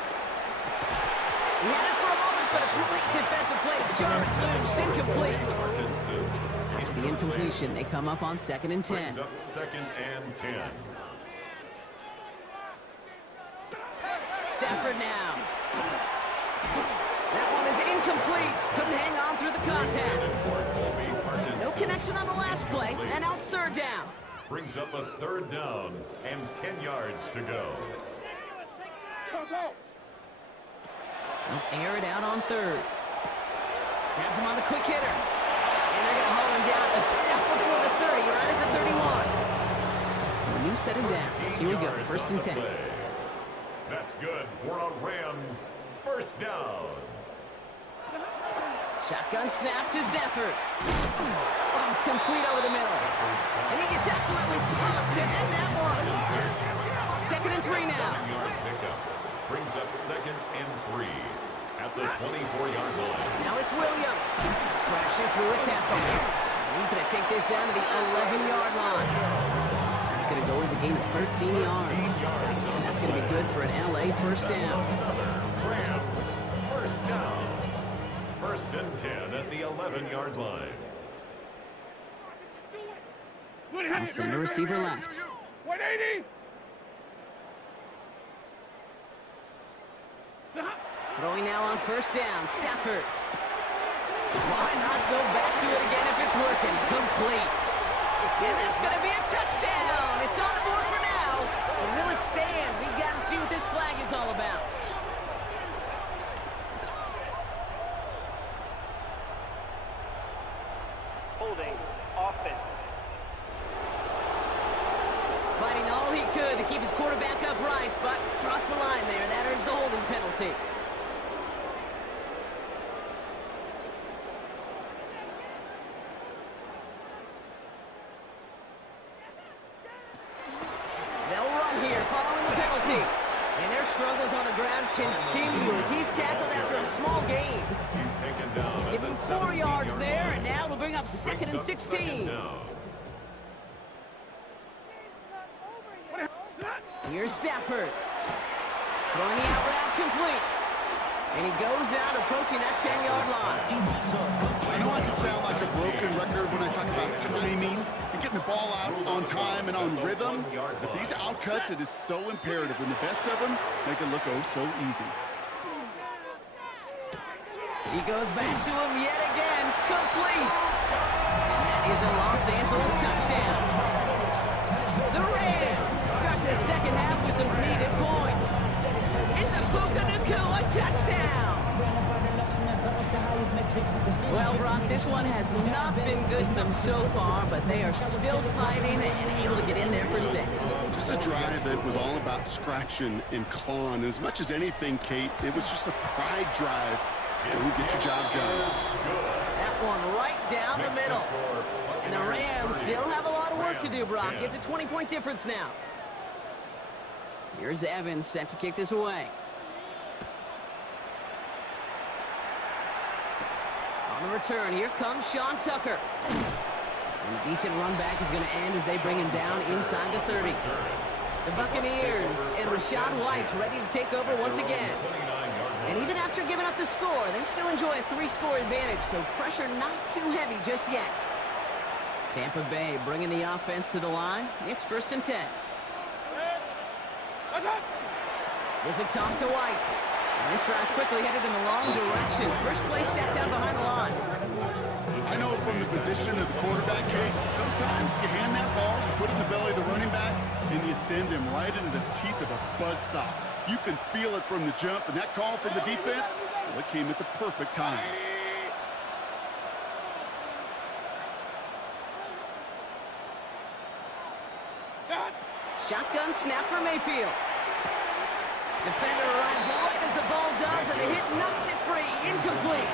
He had it for a moment, but a complete defensive play to jar it loose. Incomplete. After the incompletion, they come up on 2nd and 10. Brings up 2nd and 10. Stafford now. That one is incomplete. Couldn't hang on through the contact. No connection on the last play, and now it's 3rd down. Brings up a 3rd down and 10 yards to go. They'll air it out on 3rd. Has him on the quick hitter. And they're going to haul him down a step before the 30, right at the 31. So a new set of downs. Here we go, 1st and 10. That's good for a Rams 1st down. Shotgun snap to Stafford. That one's complete over the middle. And he gets absolutely popped to end that one. 2nd and 3 now. Brings up 2nd and 3 at the 24-yard line. Now it's Williams. Crashes through a tackle. And he's going to take this down to the 11-yard line. That's going to go as a gain of 13 yards. And that's going to be good for an LA 1st down. Rams 1st down. 1st and 10 at the 11-yard line. And send a receiver left. 180! Throwing now on 1st down. Stafford. Why not go back to it again if it's working? Complete. And that's going to be a touchdown. It's on the board for now. But will it stand? We got to see what this flag is all about. Holding offense. Fighting all he could to keep his quarterback upright, but crossed the line there. That earns the holding penalty. They'll run here following the penalty. And their struggles on the ground continue as he's tackled after a small gain. He's taken down. Give him 4 yards there, and now it'll bring up 2nd and 16. Here's Stafford. Throwing the out route complete. And he goes out approaching that 10-yard line. I know I can sound like a broken record when I talk about timing and getting the ball out on time and on rhythm, but these outcuts, it is so imperative, and the best of them make it look oh so easy. He goes back to him yet again. Complete. And that is a Los Angeles touchdown. The Rams start the second half with some needed points. It's a Buccaneers touchdown. Well, Brock, this one has not been good to them so far, but they are still fighting and able to get in there for 6. Just a drive that was all about scratching and clawing. As much as anything, Kate, it was just a pride drive. Go get your job done. That one right down the middle. And the Rams still have a lot of work to do, Brock. It's a 20-point difference now. Here's Evans set to kick this away. On the return, here comes Sean Tucker. And a decent run back is going to end as they bring him down inside the 30. The Buccaneers and Rachaad White's ready to take over once again. And even after giving up the score, they still enjoy a 3-score advantage, so pressure not too heavy just yet. Tampa Bay bringing the offense to the line. It's 1st and 10. There's a toss to White. And this drive's quickly headed in the wrong direction. First play set down behind the line. I know from the position of the quarterback, Kate, sometimes you hand that ball, you put it in the belly of the running back, and you send him right into the teeth of a buzzsaw. You can feel it from the jump, and that call from the defense, well, it came at the perfect time. Shotgun snap for Mayfield. Defender arrives right as the ball does, and the hit knocks it free. Incomplete.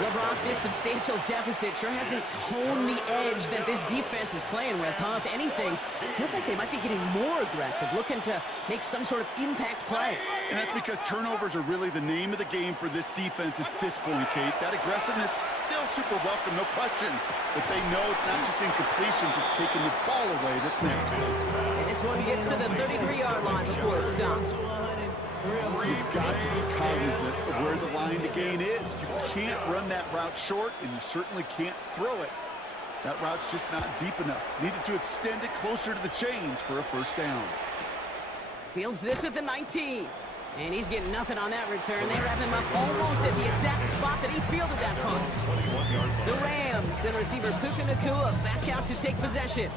Well, Brock, this substantial deficit sure hasn't toned the edge that this defense is playing with, huh? If anything, feels like they might be getting more aggressive, looking to make some sort of impact play. And that's because turnovers are really the name of the game for this defense at this point, Kate. That aggressiveness still super welcome, no question. But they know it's not just incompletions, it's taking the ball away that's next. And this one gets to the 33-yard line before it stops. You've got to be cognizant of where the line to gain is. You can't run that route short, and you certainly can't throw it. That route's just not deep enough. Needed to extend it closer to the chains for a 1st down. Fields this at the 19. And he's getting nothing on that return. They wrap him up almost at the exact spot that he fielded that punt. The Rams and receiver Puka Nacua back out to take possession.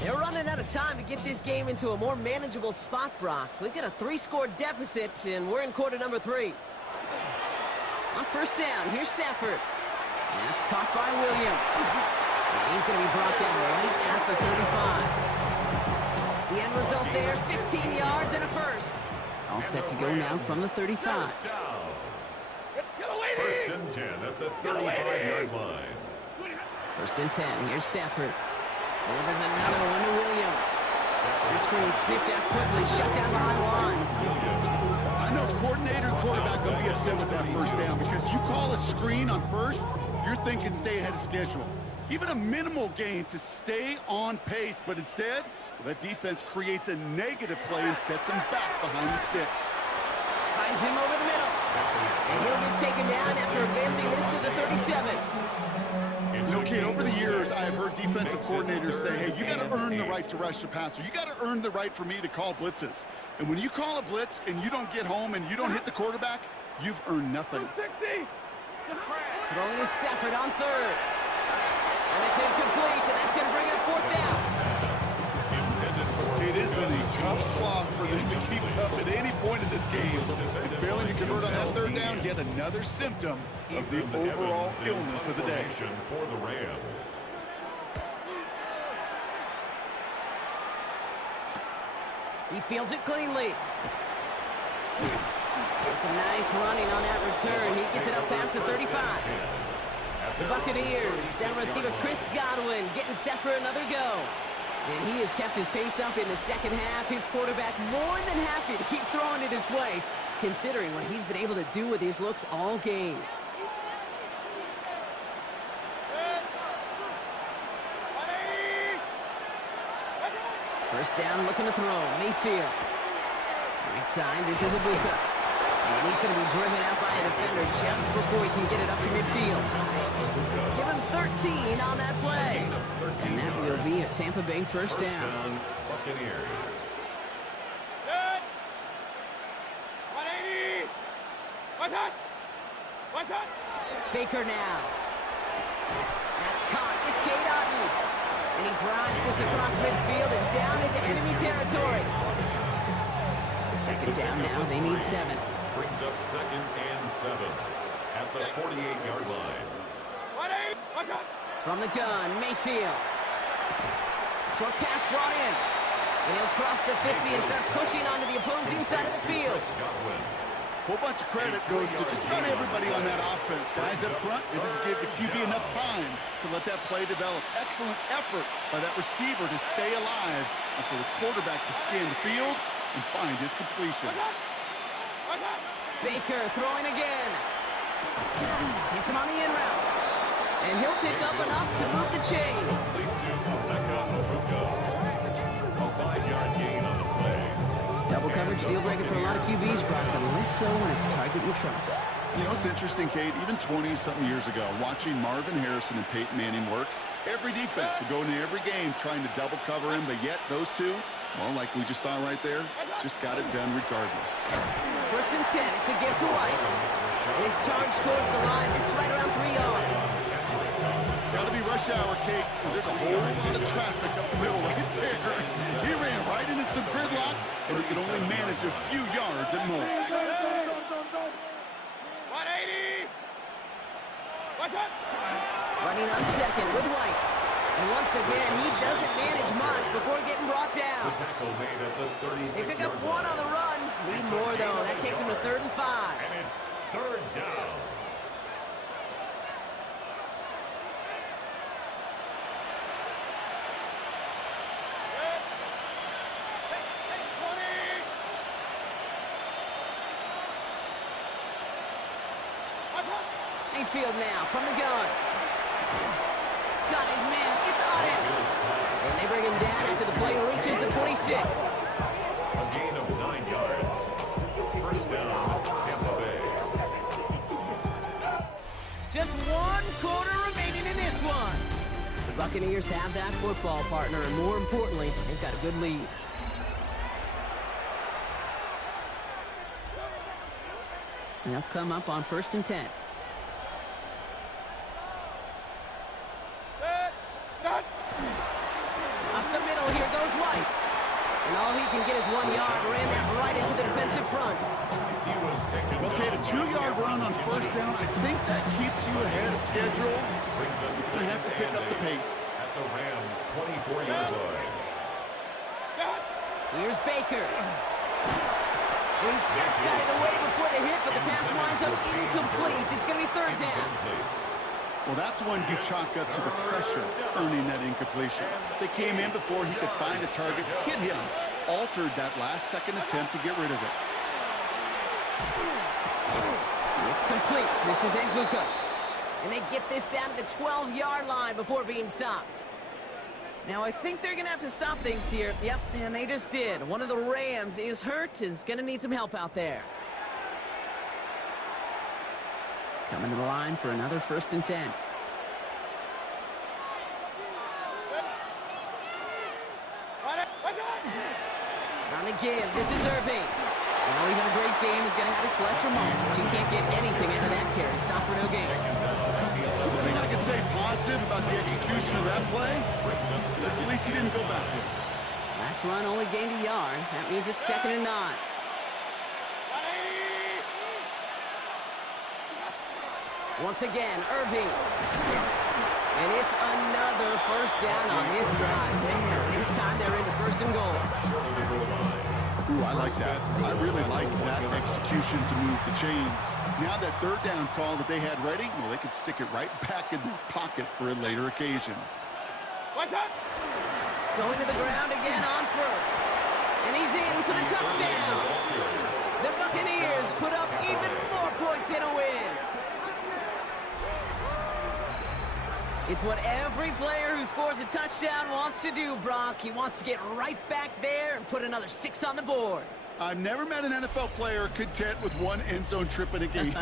They're running out of time to get this game into a more manageable spot, Brock. We've got a 3-score deficit, and we're in quarter number 3. On 1st down, here's Stafford. That's caught by Williams. And he's going to be brought down right at the 35. The end result there, 15 yards and a 1st. All set to go now from the 35. 1st and 10 at the 35-yard line. 1st and 10, here's Stafford. Oh, there's another one to Williams. That screen sniffed out quickly, shut down behind the line. I know coordinator and quarterback will be upset with that 1st down because you call a screen on 1st, you're thinking stay ahead of schedule. Even a minimal gain to stay on pace, but instead, well, that defense creates a negative play and sets him back behind the sticks. Finds him over the middle. And he'll get taken down after advancing this to the 37. Okay, over the years, I have heard defensive coordinators say, hey, you got to earn the right to rush the passer. You got to earn the right for me to call blitzes. And when you call a blitz and you don't get home and you don't hit the quarterback, you've earned nothing. Throwing to Stafford on 3rd. And it's incomplete, and that's going to bring up 4th down. It has been a tough slog for them to keep up at any point in this game. And failing to convert on that 3rd down, yet another symptom of the overall illness of the day. For the Rams. He fields it cleanly. It's a nice running on that return. He gets it up past the 35. The Buccaneers, down receiver Chris Godwin, getting set for another go. And he has kept his pace up in the second half. His quarterback more than happy to keep throwing it his way, considering what he's been able to do with his looks all game. First down, looking to throw. Mayfield. Right side, this is Ibuka. And he's going to be driven out by a defender just before he can get it up to midfield. Give him 13 on that play. And that will be a Tampa Bay first down. Buccaneers. Good. 180. What's that? Baker now. That's caught. It's Cade Otton. And he drives this across midfield and down into enemy territory. Second down now. They need 7. Brings up 2nd and 7 at the 48-yard line. From the gun, Mayfield. Short pass brought in. And he'll cross the 50 and start pushing onto the opposing side of the field. A whole bunch of credit goes to just about everybody on that offense. Guys up front, they didn't give the QB enough time to let that play develop. Excellent effort by that receiver to stay alive and for the quarterback to scan the field and find his completion. Baker throwing again. Hits him on the in route. And he'll pick up enough to move the chains. A 5-yard gain on the play. Double coverage deal breaker for a lot of QBs, Brock, but less so when it's a target you trust. You know, it's interesting, Kate, even 20-something years ago, watching Marvin Harrison and Peyton Manning work, every defense would go into every game trying to double cover him, but yet those two, well, like we just saw right there, just got it done regardless. 1st and 10, it's a give to White. And he's charged towards the line. It's right around 3 yards. It's got to be rush hour, Kate, because there's a whole lot of traffic up the middle right there. He ran right into some gridlock, and he could only manage a few yards at most. 180! Running on 2nd with White. And once again, he doesn't manage much before getting brought down. The tackle made at the 36-yard line. They pick up 1 on the run. Need more, though. That takes him to 3rd and 5. And it's 3rd down. Mayfield now from the gun. Got his man. It's Otton. And they bring him down after the play reaches the 26. A gain of 9 yards. 1st down, Tampa Bay. Just 1 quarter remaining in this one. The Buccaneers have that football partner, and more importantly, they've got a good lead. They'll come up on 1st and 10. Up the middle, here goes White. And all he can get is 1 yard. Ran that right into the defensive front. He was taken Okay, down. the 2-yard run on 1st down, I think that keeps you ahead of schedule. Brings up You're going to have to pick up the pace. at the Rams' 24-yard line. Here's Baker. He just got it away before the hit, but the pass winds up incomplete. It's going to be 3rd down. Well, that's when you chalk up to the pressure earning that incompletion. They came in before he could find a target, hit him, altered that last-second attempt to get rid of it. It's complete. This is Nguka. And they get this down to the 12-yard line before being stopped. Now, I think they're going to have to stop things here. Yep, and they just did. One of the Rams is hurt, is going to need some help out there. Coming to the line for another 1st and 10. On the give, this is Irving. Well, even a great game is going to have its lesser moments. You can't get anything out of that carry. Stop for no gain. The thing I can say positive about the execution of that play is at least he didn't go backwards. Last run only gained a yard. That means it's 2nd and 9. Once again, Irving. And it's another 1st down on this drive. Man, this time they're into 1st and goal. Ooh, I like that. I really like that execution to move the chains. Now that 3rd down call that they had ready, well, they could stick it right back in their pocket for a later occasion. Going to the ground again on 1st. And he's in for the touchdown. The Buccaneers put up even more points in a win. It's what every player who scores a touchdown wants to do, Brock. He wants to get right back there and put another 6 on the board. I've never met an NFL player content with 1 end zone trip in a game.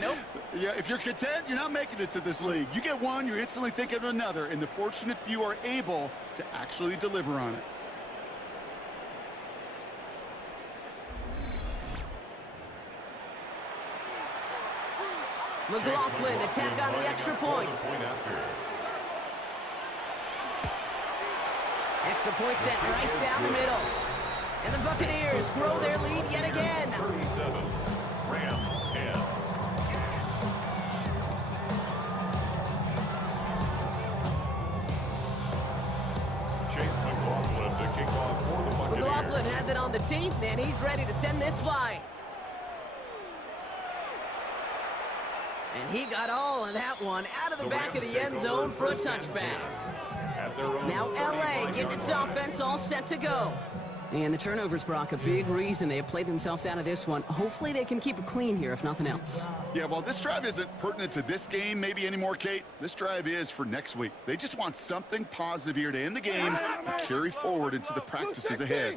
Nope. Yeah, if you're content, you're not making it to this league. You get 1, you're instantly thinking of another, and the fortunate few are able to actually deliver on it. McLaughlin attack on the extra point. Extra point sent right down the middle. And the Buccaneers grow their lead yet again. 37, Rams 10. Chase McLaughlin to kick off for the Buccaneers. McLaughlin has it on the team, and he's ready to send this flying. And he got all of that one out of the back of the end zone for a touchback. Now LA getting its offense all set to go. And the turnovers, Brock, a big reason they have played themselves out of this one. Hopefully they can keep it clean here, if nothing else. Yeah, well, this drive isn't pertinent to this game maybe anymore, Kate. This drive is for next week. They just want something positive here to end the game and carry forward into the practices ahead.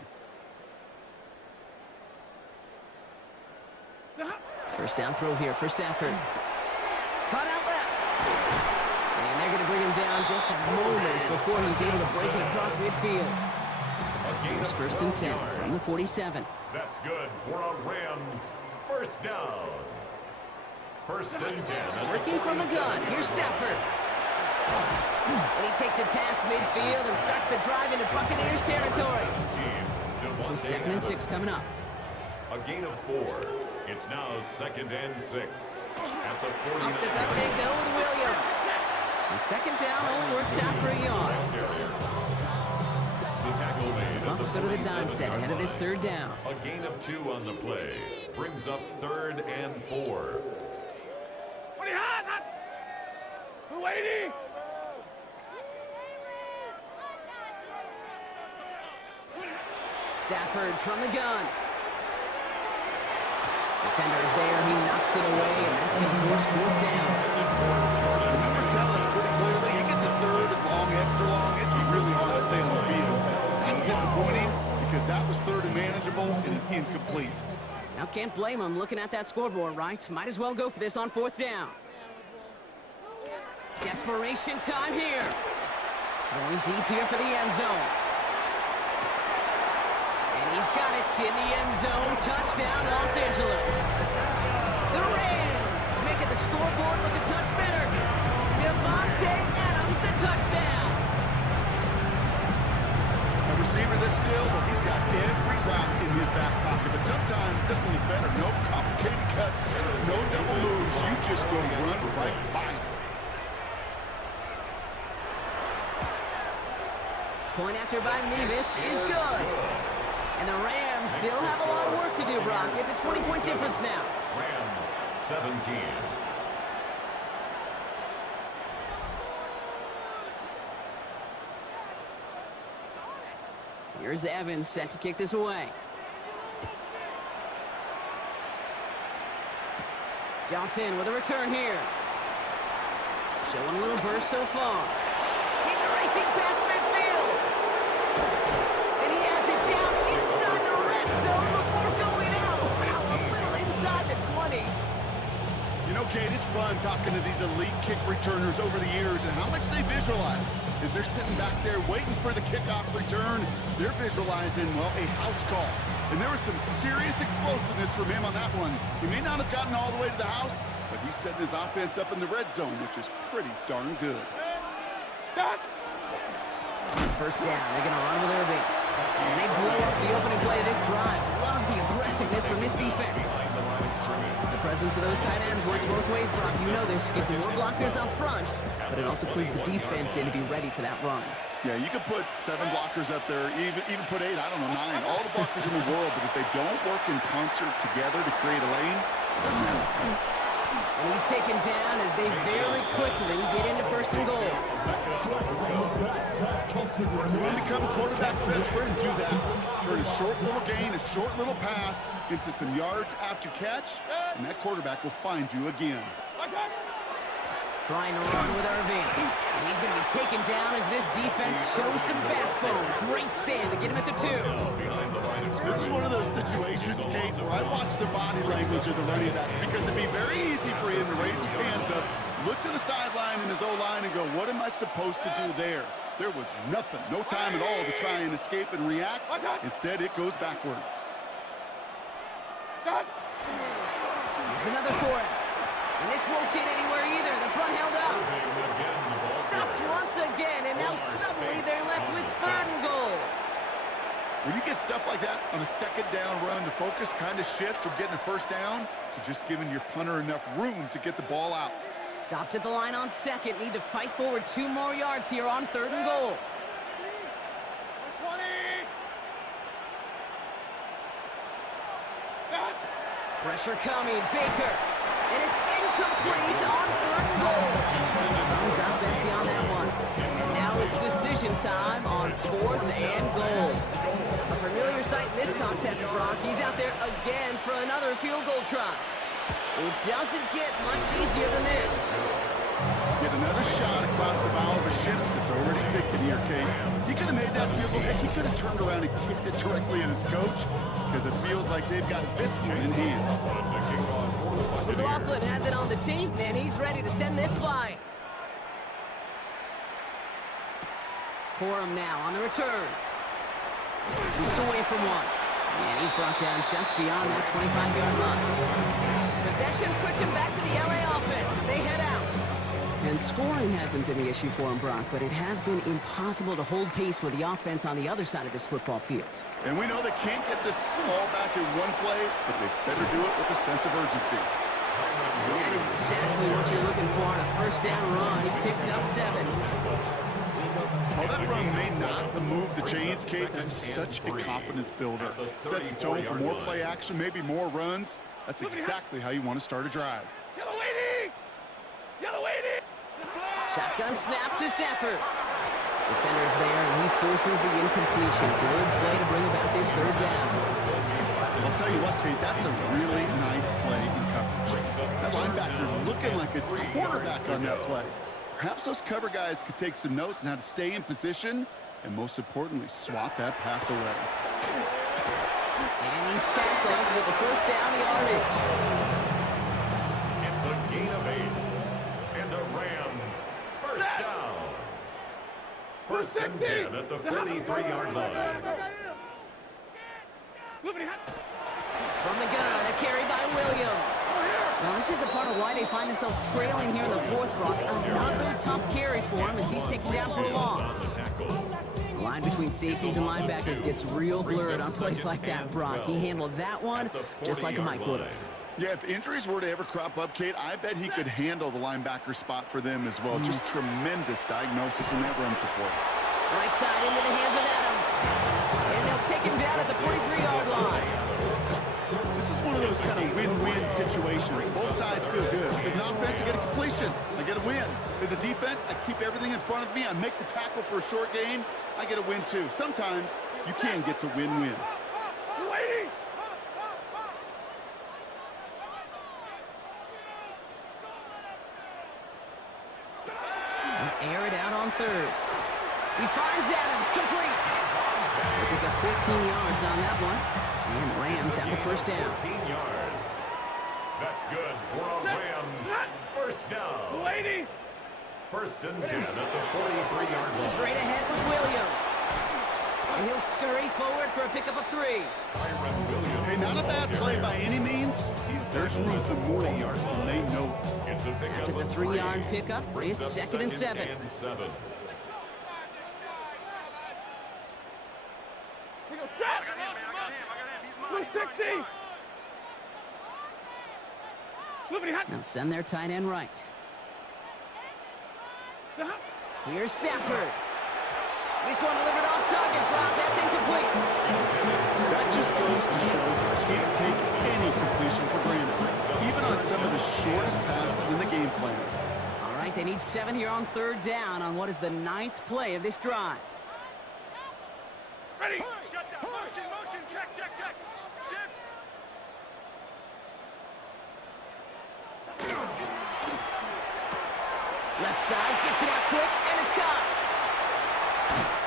First down throw here for Stafford. Caught out left. And they're going to bring him down just a moment before he's able to break it across midfield. Here's first and 10 from the 47. That's good for a Rams first down. First and 10. Working from the gun. Here's Stafford. And he takes it past midfield and starts the drive into Buccaneers territory. This is 2nd and 6 coming up. A gain of 4. It's now 2nd and 6. At the 49. Up the gut they go with Williams. And second down only works out for a yard. The Bucs go to the dime set ahead of this third down. A gain of 2 on the play. Brings up 3rd and 4. Stafford from the gun. Defender is there, he knocks it away, and that's going to force 4th down. The numbers tell us pretty clearly, he gets a 3rd and long, extra long. It's really hard to stay on the field. That's disappointing because that was 3rd and manageable and incomplete. Now can't blame him looking at that scoreboard, right? Might as well go for this on 4th down. Desperation time here. Going deep here for the end zone. And he's got it in the end zone. Touchdown, Los Angeles. The Rams making the scoreboard look a touch better. Devontae Adams, the touchdown. A receiver this skilled, well, he's got every route in his back pocket. But sometimes simple is better. No complicated cuts, no double moves. You just go run right by him. Point after by Mevis is good. And the Rams still have a lot of work to do, Brock. It's a 20-point difference now. Rams 17. Here's Evans set to kick this away. Johnson with a return here. Showing a little burst so far. He's racing past midfield. And he has it down inside the red zone before going out. Wow, a little inside the 20. You know, Kate, it's fun talking to these elite kick returners over the years and how much they visualize. As they're sitting back there waiting for the kickoff return, they're visualizing, well, a house call. And there was some serious explosiveness from him on that one. He may not have gotten all the way to the house, but he's setting his offense up in the red zone, which is pretty darn good. First down, they're going to run with Irving. And they blow up the opening play of this drive. Love the aggressiveness from this defense. The presence of those tight ends works both ways, Brock. You know this. Gives them more blockers up front, but it also clues the defense in to be ready for that run. Yeah, you could put 7 blockers up there, even put 8, I don't know, 9, all the blockers in the world, but if they don't work in concert together to create a lane, doesn't matter. And he's taken down as they very quickly get into 1st and goal. You want to become a quarterback's best friend, do that. Turn a short little gain, a short little pass into some yards after catch, and that quarterback will find you again. Trying to run with Irving. And he's going to be taken down as this defense shows some backbone. Great stand to get him at the 2. This is one of those situations, Kate, where I watch the body language of the running back because it'd be very easy for him to raise his hands up, look to the sideline in his O-line and go, what am I supposed to do there? There was nothing, no time at all to try and escape and react. Instead, it goes backwards. Here's another for him. And this won't get anywhere either. The front held up. Stuffed once again, and now suddenly they're left with 3rd and goal. When you get stuff like that on a 2nd down run, the focus kind of shifts from getting a 1st down to just giving your punter enough room to get the ball out. Stopped at the line on 2nd. Need to fight forward 2 more yards here on 3rd and goal. 20. Pressure coming. Baker. And it's incomplete on 3rd and goal. Comes up empty on that one. And now it's decision time on 4th and goal. A familiar sight in this contest, Brock. He's out there again for another field goal try. It doesn't get much easier than this. Get another shot across the bow of a ship that's already sinking here, Kate. He could have made that field goal. Heck, he could have turned around and kicked it directly at his coach because it feels like they've got this one in hand. McLaughlin has it on the team, and he's ready to send this flying. Corum now on the return. Shoots away from one. And he's brought down just beyond that 25-yard line. Possession switching back to the LA offense as they head out. And scoring hasn't been the issue for him, Brock, but it has been impossible to hold pace with the offense on the other side of this football field. And we know they can't get this all back in one play, but they better do it with a sense of urgency. And that is exactly what you're looking for on a 1st down run. He picked up 7. While that run may not move the chains, Kate, that is such a confidence builder. Sets the tone for more play action, maybe more runs. That's exactly how you want to start a drive. Yellow waiting! Yellow waiting! Shotgun snap to Sanford. Defender's there, and he forces the incompletion. Good play to bring about this 3rd down. I'll tell you what, Kate, that's a really nice play in coverage. That linebacker looking like a quarterback on that play. Perhaps those cover guys could take some notes on how to stay in position and, most importantly, swat that pass away. And he's tackled with the 1st down yardage. It's a gain of 8. And the Rams, 1st down. 1st and 10 at the 43-yard line. From the gun, a carry by Williams. Now, this is a part of why they find themselves trailing here in the 4th, Brock. Another tough carry for him as he's taken down for a loss. The line between safeties and linebackers gets real blurred on plays like that, Brock. He handled that one just like a Mike would have. Yeah, if injuries were to ever crop up, Kate, I bet he could handle the linebacker spot for them as well. Just tremendous diagnosis in that run support. Right side into the hands of Adams. And they'll take him down at the 43-yard line. This is one of those kind of win-win situations. Both sides feel good. As an offense, I get a completion. I get a win. As a defense, I keep everything in front of me. I make the tackle for a short gain. I get a win, too. Sometimes you can get to win-win. Waiting! Air it out on 3rd. He finds Adams, complete. They pick up 14 yards on that one. And the Rams have the 1st down. 14 yards. That's good for a Rams 1st down. Waiting! 1st and 10 at the 43-yard line. Straight ahead with Williams. And he'll scurry forward for a pickup of 3. Hey, not a bad play by any means. There's room for more, and they know it. After the 3-yard pickup, it's 2nd and 7. We go stop! Move 60! Moving hot! Now send their tight end right. Here's Stafford. This one delivered off target, Brock. That's incomplete. That just goes to show you can't take any completion for granted, even on some of the shortest passes in the game plan. All right, they need 7 here on 3rd down on what is the 9th play of this drive. Ready! Shut down! Motion, motion! Check, check, check! Shift! Left side, gets it out quick, and it's caught.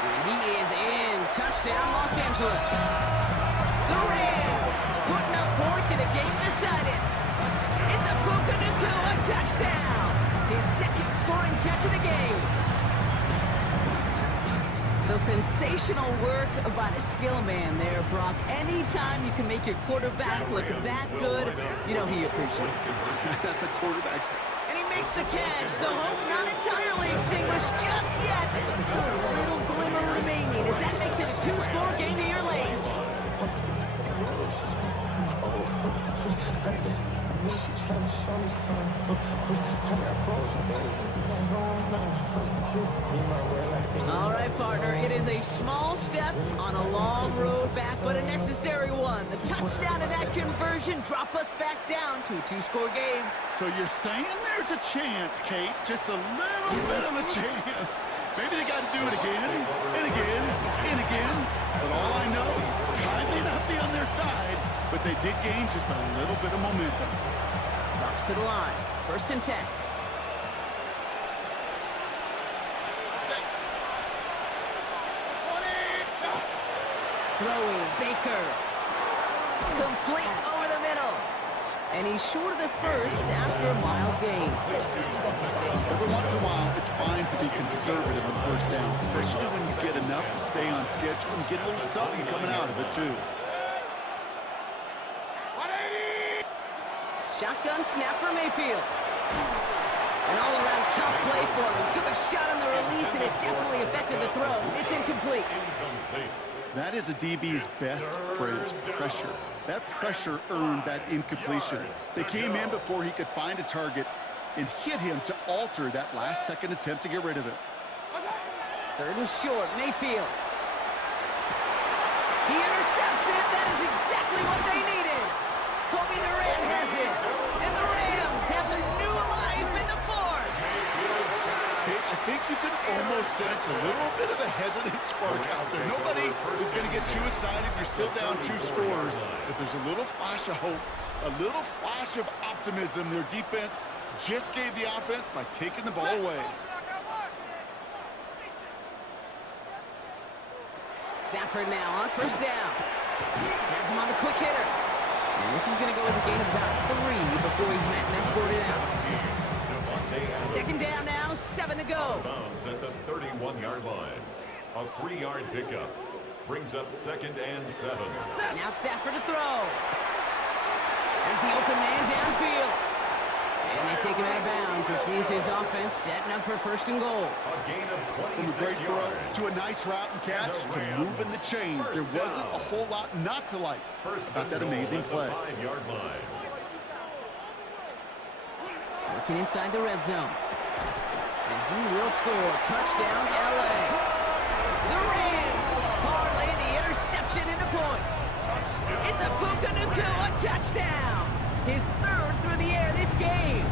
And he is in. Touchdown, Los Angeles. The Rams putting up points in a game decided. It's a Puka Nacua touchdown. His 2nd scoring catch of the game. So sensational work by the skill man there, Brock. Anytime you can make your quarterback look that good, you know he appreciates it. That's a quarterback's. And he makes the catch, so hope not entirely extinguished just yet. Still a little glimmer remaining as that makes it a 2-score game here late. All right, partner, it is a small step on a long road back, but a necessary one. The touchdown and that conversion drop us back down to a 2-score game. So you're saying there's a chance, Kate? Just a little bit of a chance. Maybe they got to do it again, and again, and again. But all I know, time may not be on their side, but they did gain just a little bit of momentum. Bucks to the line. 1st and 10. Throwing, Baker. Complete over the middle. And he's short of the first after a mild gain. Every once in a while, it's fine to be conservative on 1st down, especially when you get enough to stay on schedule and get a little something coming out of it, too. Shotgun snap for Mayfield. An all-around tough play for him. He took a shot on the release, and it definitely affected the throw. It's incomplete. That is a DB's best friend, pressure. That pressure earned that incompletion. They came in before he could find a target and hit him to alter that last-second attempt to get rid of it. 3rd and short, Mayfield. He intercepts it. That is exactly what they needed. Kobe Durant has it. And the Rams have some new life in the 4th. I think you can almost sense a little bit of a hesitant spark out there. Nobody is going to get too excited. You're still down 2 scores, but there's a little flash of hope, a little flash of optimism. Their defense just gave the offense by taking the ball away. Stafford now on 1st down. Has him on the quick hitter. And this is going to go as a gain of about 3 before he's met and escorted out. 2nd down now, 7 to go. Bounds at the 31-yard line. A 3-yard pickup brings up 2nd and 7. Now Stafford to throw. As the open man downfield. And they take him out of bounds, which means his offense setting up for 1st and goal. A gain of From a 26 great throw yards. to a nice route and catch to moving the chains. There wasn't a whole lot not to like about that amazing play. 5-yard line. Working inside the red zone. And he will score. Touchdown, LA. The Rams parlay the interception into points. It's a Puka Nacua touchdown. His 3rd through the air this game.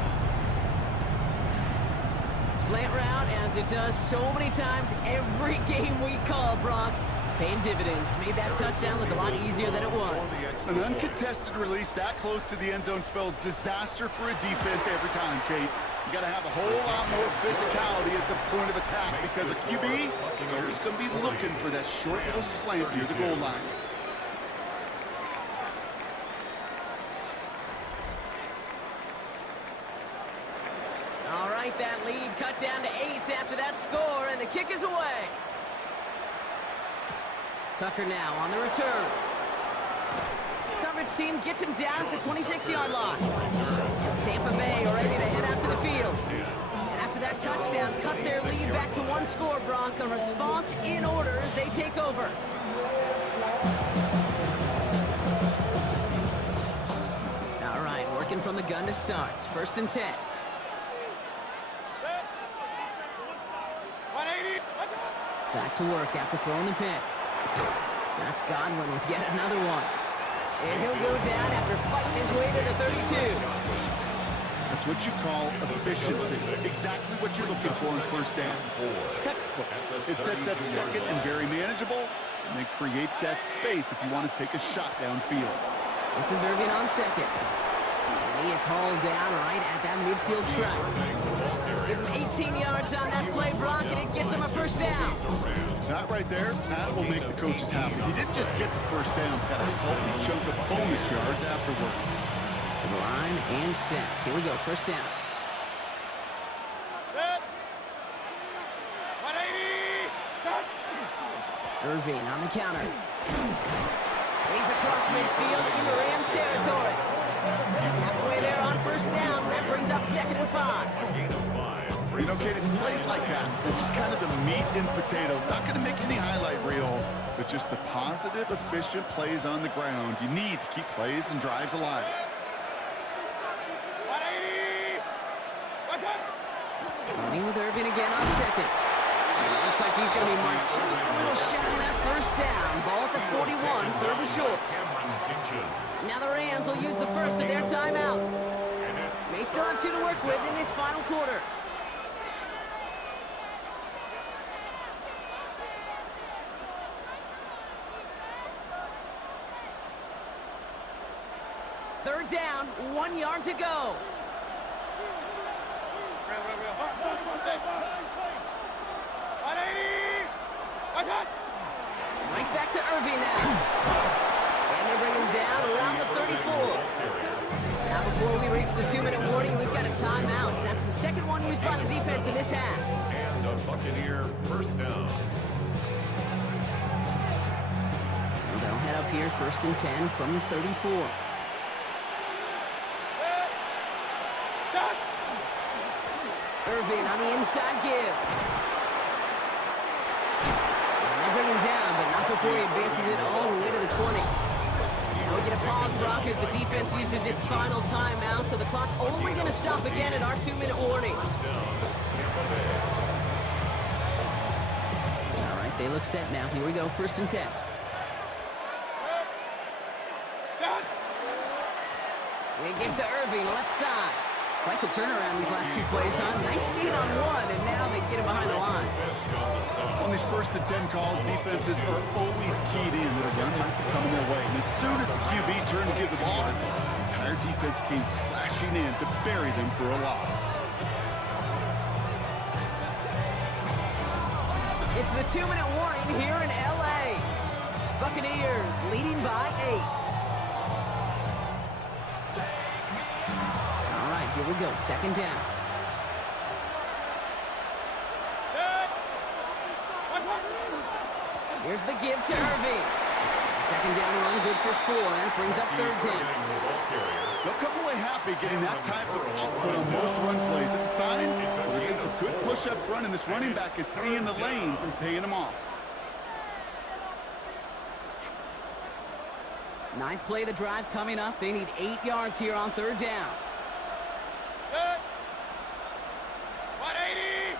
Slant route, as it does so many times every game we call, Brock. Paying dividends. Made that touchdown look a lot easier than it was. An uncontested release that close to the end zone spells disaster for a defense every time, Kate. You got to have a whole lot more physicality at the point of attack because a QB is always going to be looking for that short little slant near the goal line. All right, that lead cut down to 8 after that score, and the kick is away. Tucker now on the return. Coverage team gets him down at the 26-yard line. Tampa Bay ready to head out to the field. And after that touchdown, cut their lead back to 1 score, Brock. A response in order as they take over. All right, working from the gun to start. 1st and 10. Back to work after throwing the pick. That's Godwin with yet another one. And he'll go down after fighting his way to the 32. That's what you call efficiency. Exactly what you're looking for in 1st down. Textbook. It sets up 2nd and very manageable, and then creates that space if you want to take a shot downfield. This is Irving on 2nd. And he is hauled down right at that midfield stripe. Give him 18 yards on that play, Brock, and it gets him a 1st down. That right there, that will make the coaches happy. He didn't just get the 1st down, he got a healthy chunk of bonus yards afterwards. To the line and set. Here we go, 1st down. Irving on the counter. He's across midfield into Rams territory. Halfway there on first down. That brings up 2nd and 5. You know, Kate, it's plays like that. It's just kind of the meat and potatoes. Not going to make any highlight reel, but just the positive, efficient plays on the ground. You need to keep plays and drives alive. Running with Irving again on 2nd. And it looks like he's going to be marked just a little shy of that first down. Ball at the 41, 3rd and short. Now the Rams will use the first of their timeouts. May still have 2 to work with in this final quarter. Third down, 1 yard to go. Right back to Irving now. And they bring him down around the 34. Now before we reach the 2-minute warning, we've got a timeout. That's the 2nd one used by the defense in this half. And a Buccaneer first down. So they'll head up here 1st and 10 from the 34. Irving on the inside give. And they bring him down, but not before he advances it all the way to the 20. Now we get a pause, Brock, as the defense uses its final timeout, so the clock only going to stop again at our 2-minute warning. All right, they look set now. Here we go, 1st and 10. They give to Irving, left side. Quite the turnaround these last 2 plays, huh? Nice gain on 1, and now they get him behind the line. On these 1st and 10 calls, defenses are always keyed in that a run might be coming their way. And as soon as the QB turned to give the ball, the entire defense came crashing in to bury them for a loss. It's the 2-minute warning here in L.A. Buccaneers leading by 8. Here we go, 2nd down. Here's the give to Irving. 2nd down run, good for 4. That brings up 3rd down. They'll come away happy getting that type of output on most run plays. It's a sign that they're getting some good push up front, and this running back is seeing the lanes and paying them off. 9th play of the drive coming up. They need 8 yards here on 3rd down. 180!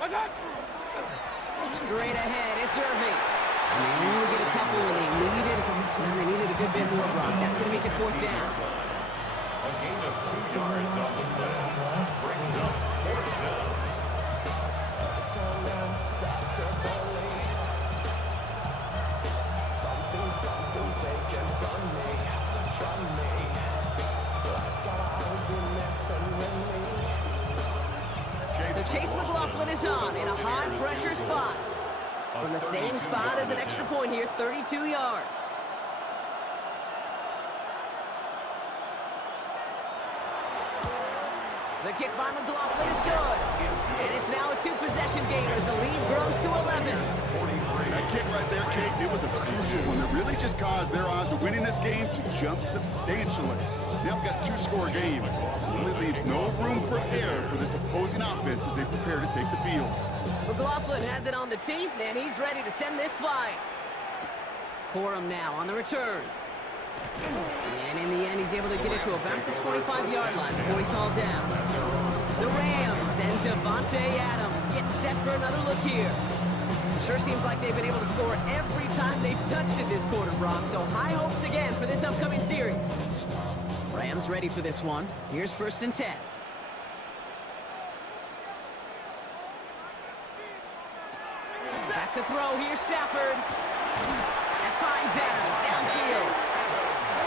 What's that? Straight ahead, it's Irving. And they only get a couple when they needed a good bit more, Brock. That's going to make it 4th down. A gain of 2 yards on the play. Brings up 4th down. So Chase McLaughlin is on in a high-pressure spot. From the same spot as an extra point here, 32 yards. The kick by McLaughlin is good. And it's now a 2-possession game as the lead grows to 11. That kick right there, Kate, it was a crucial one that really just caused their odds of winning this game to jump substantially. Now we've got a 2-score game. It really leaves no room for error for this opposing offense as they prepare to take the field. McLaughlin has it on the team, and he's ready to send this flying. Corum now on the return. And in the end, he's able to get it to about the 25-yard line before he's hauled down. The Rams and Devontae Adams getting set for another look here. Sure seems like they've been able to score every time they've touched it this quarter, Brock, so high hopes again for this upcoming series. Rams ready for this one. Here's 1st and 10. Back to throw, here's Stafford. That finds Adams downfield.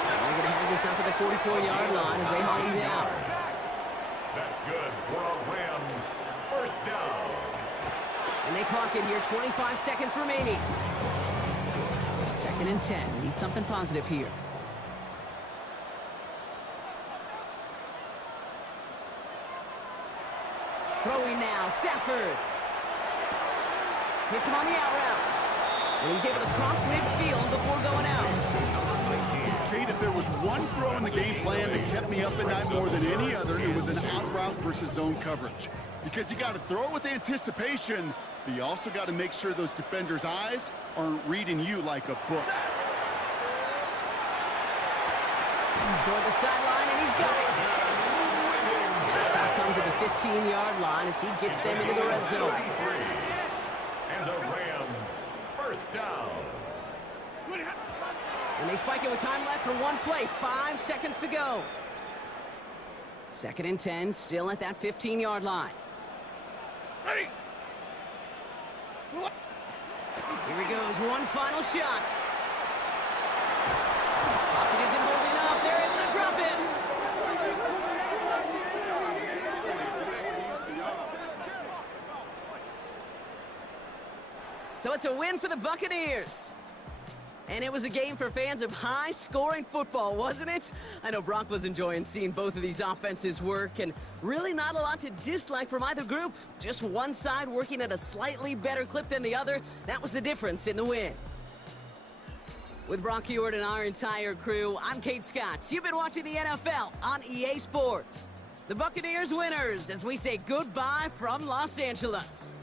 They're going to have this up at the 44-yard line as they haul him down. That's good for a Rams first down. And they clock it here, 25 seconds remaining. 2nd and 10. Need something positive here. Throwing now, Stafford. Hits him on the out route. And he's able to cross midfield before going out. Kate, if there was one throw in the game plan that kept me up at night more than any other, it was an out route versus zone coverage. Because you got to throw it with anticipation, but you also got to make sure those defenders' eyes aren't reading you like a book. Toward the sideline, and he's got it. The stop comes at the 15-yard line as he gets them into the red zone. And the Rams, first down. And they spike it with time left for one play. 5 seconds to go. 2nd and 10, still at that 15-yard line. Ready. Here he goes, one final shot. Pocket isn't holding up. They're able to drop it. So it's a win for the Buccaneers. And it was a game for fans of high-scoring football, wasn't it? I know Brock was enjoying seeing both of these offenses work, and really not a lot to dislike from either group. Just one side working at a slightly better clip than the other. That was the difference in the win. With Brock Heward and our entire crew, I'm Kate Scott. You've been watching the NFL on EA Sports. The Buccaneers winners as we say goodbye from Los Angeles.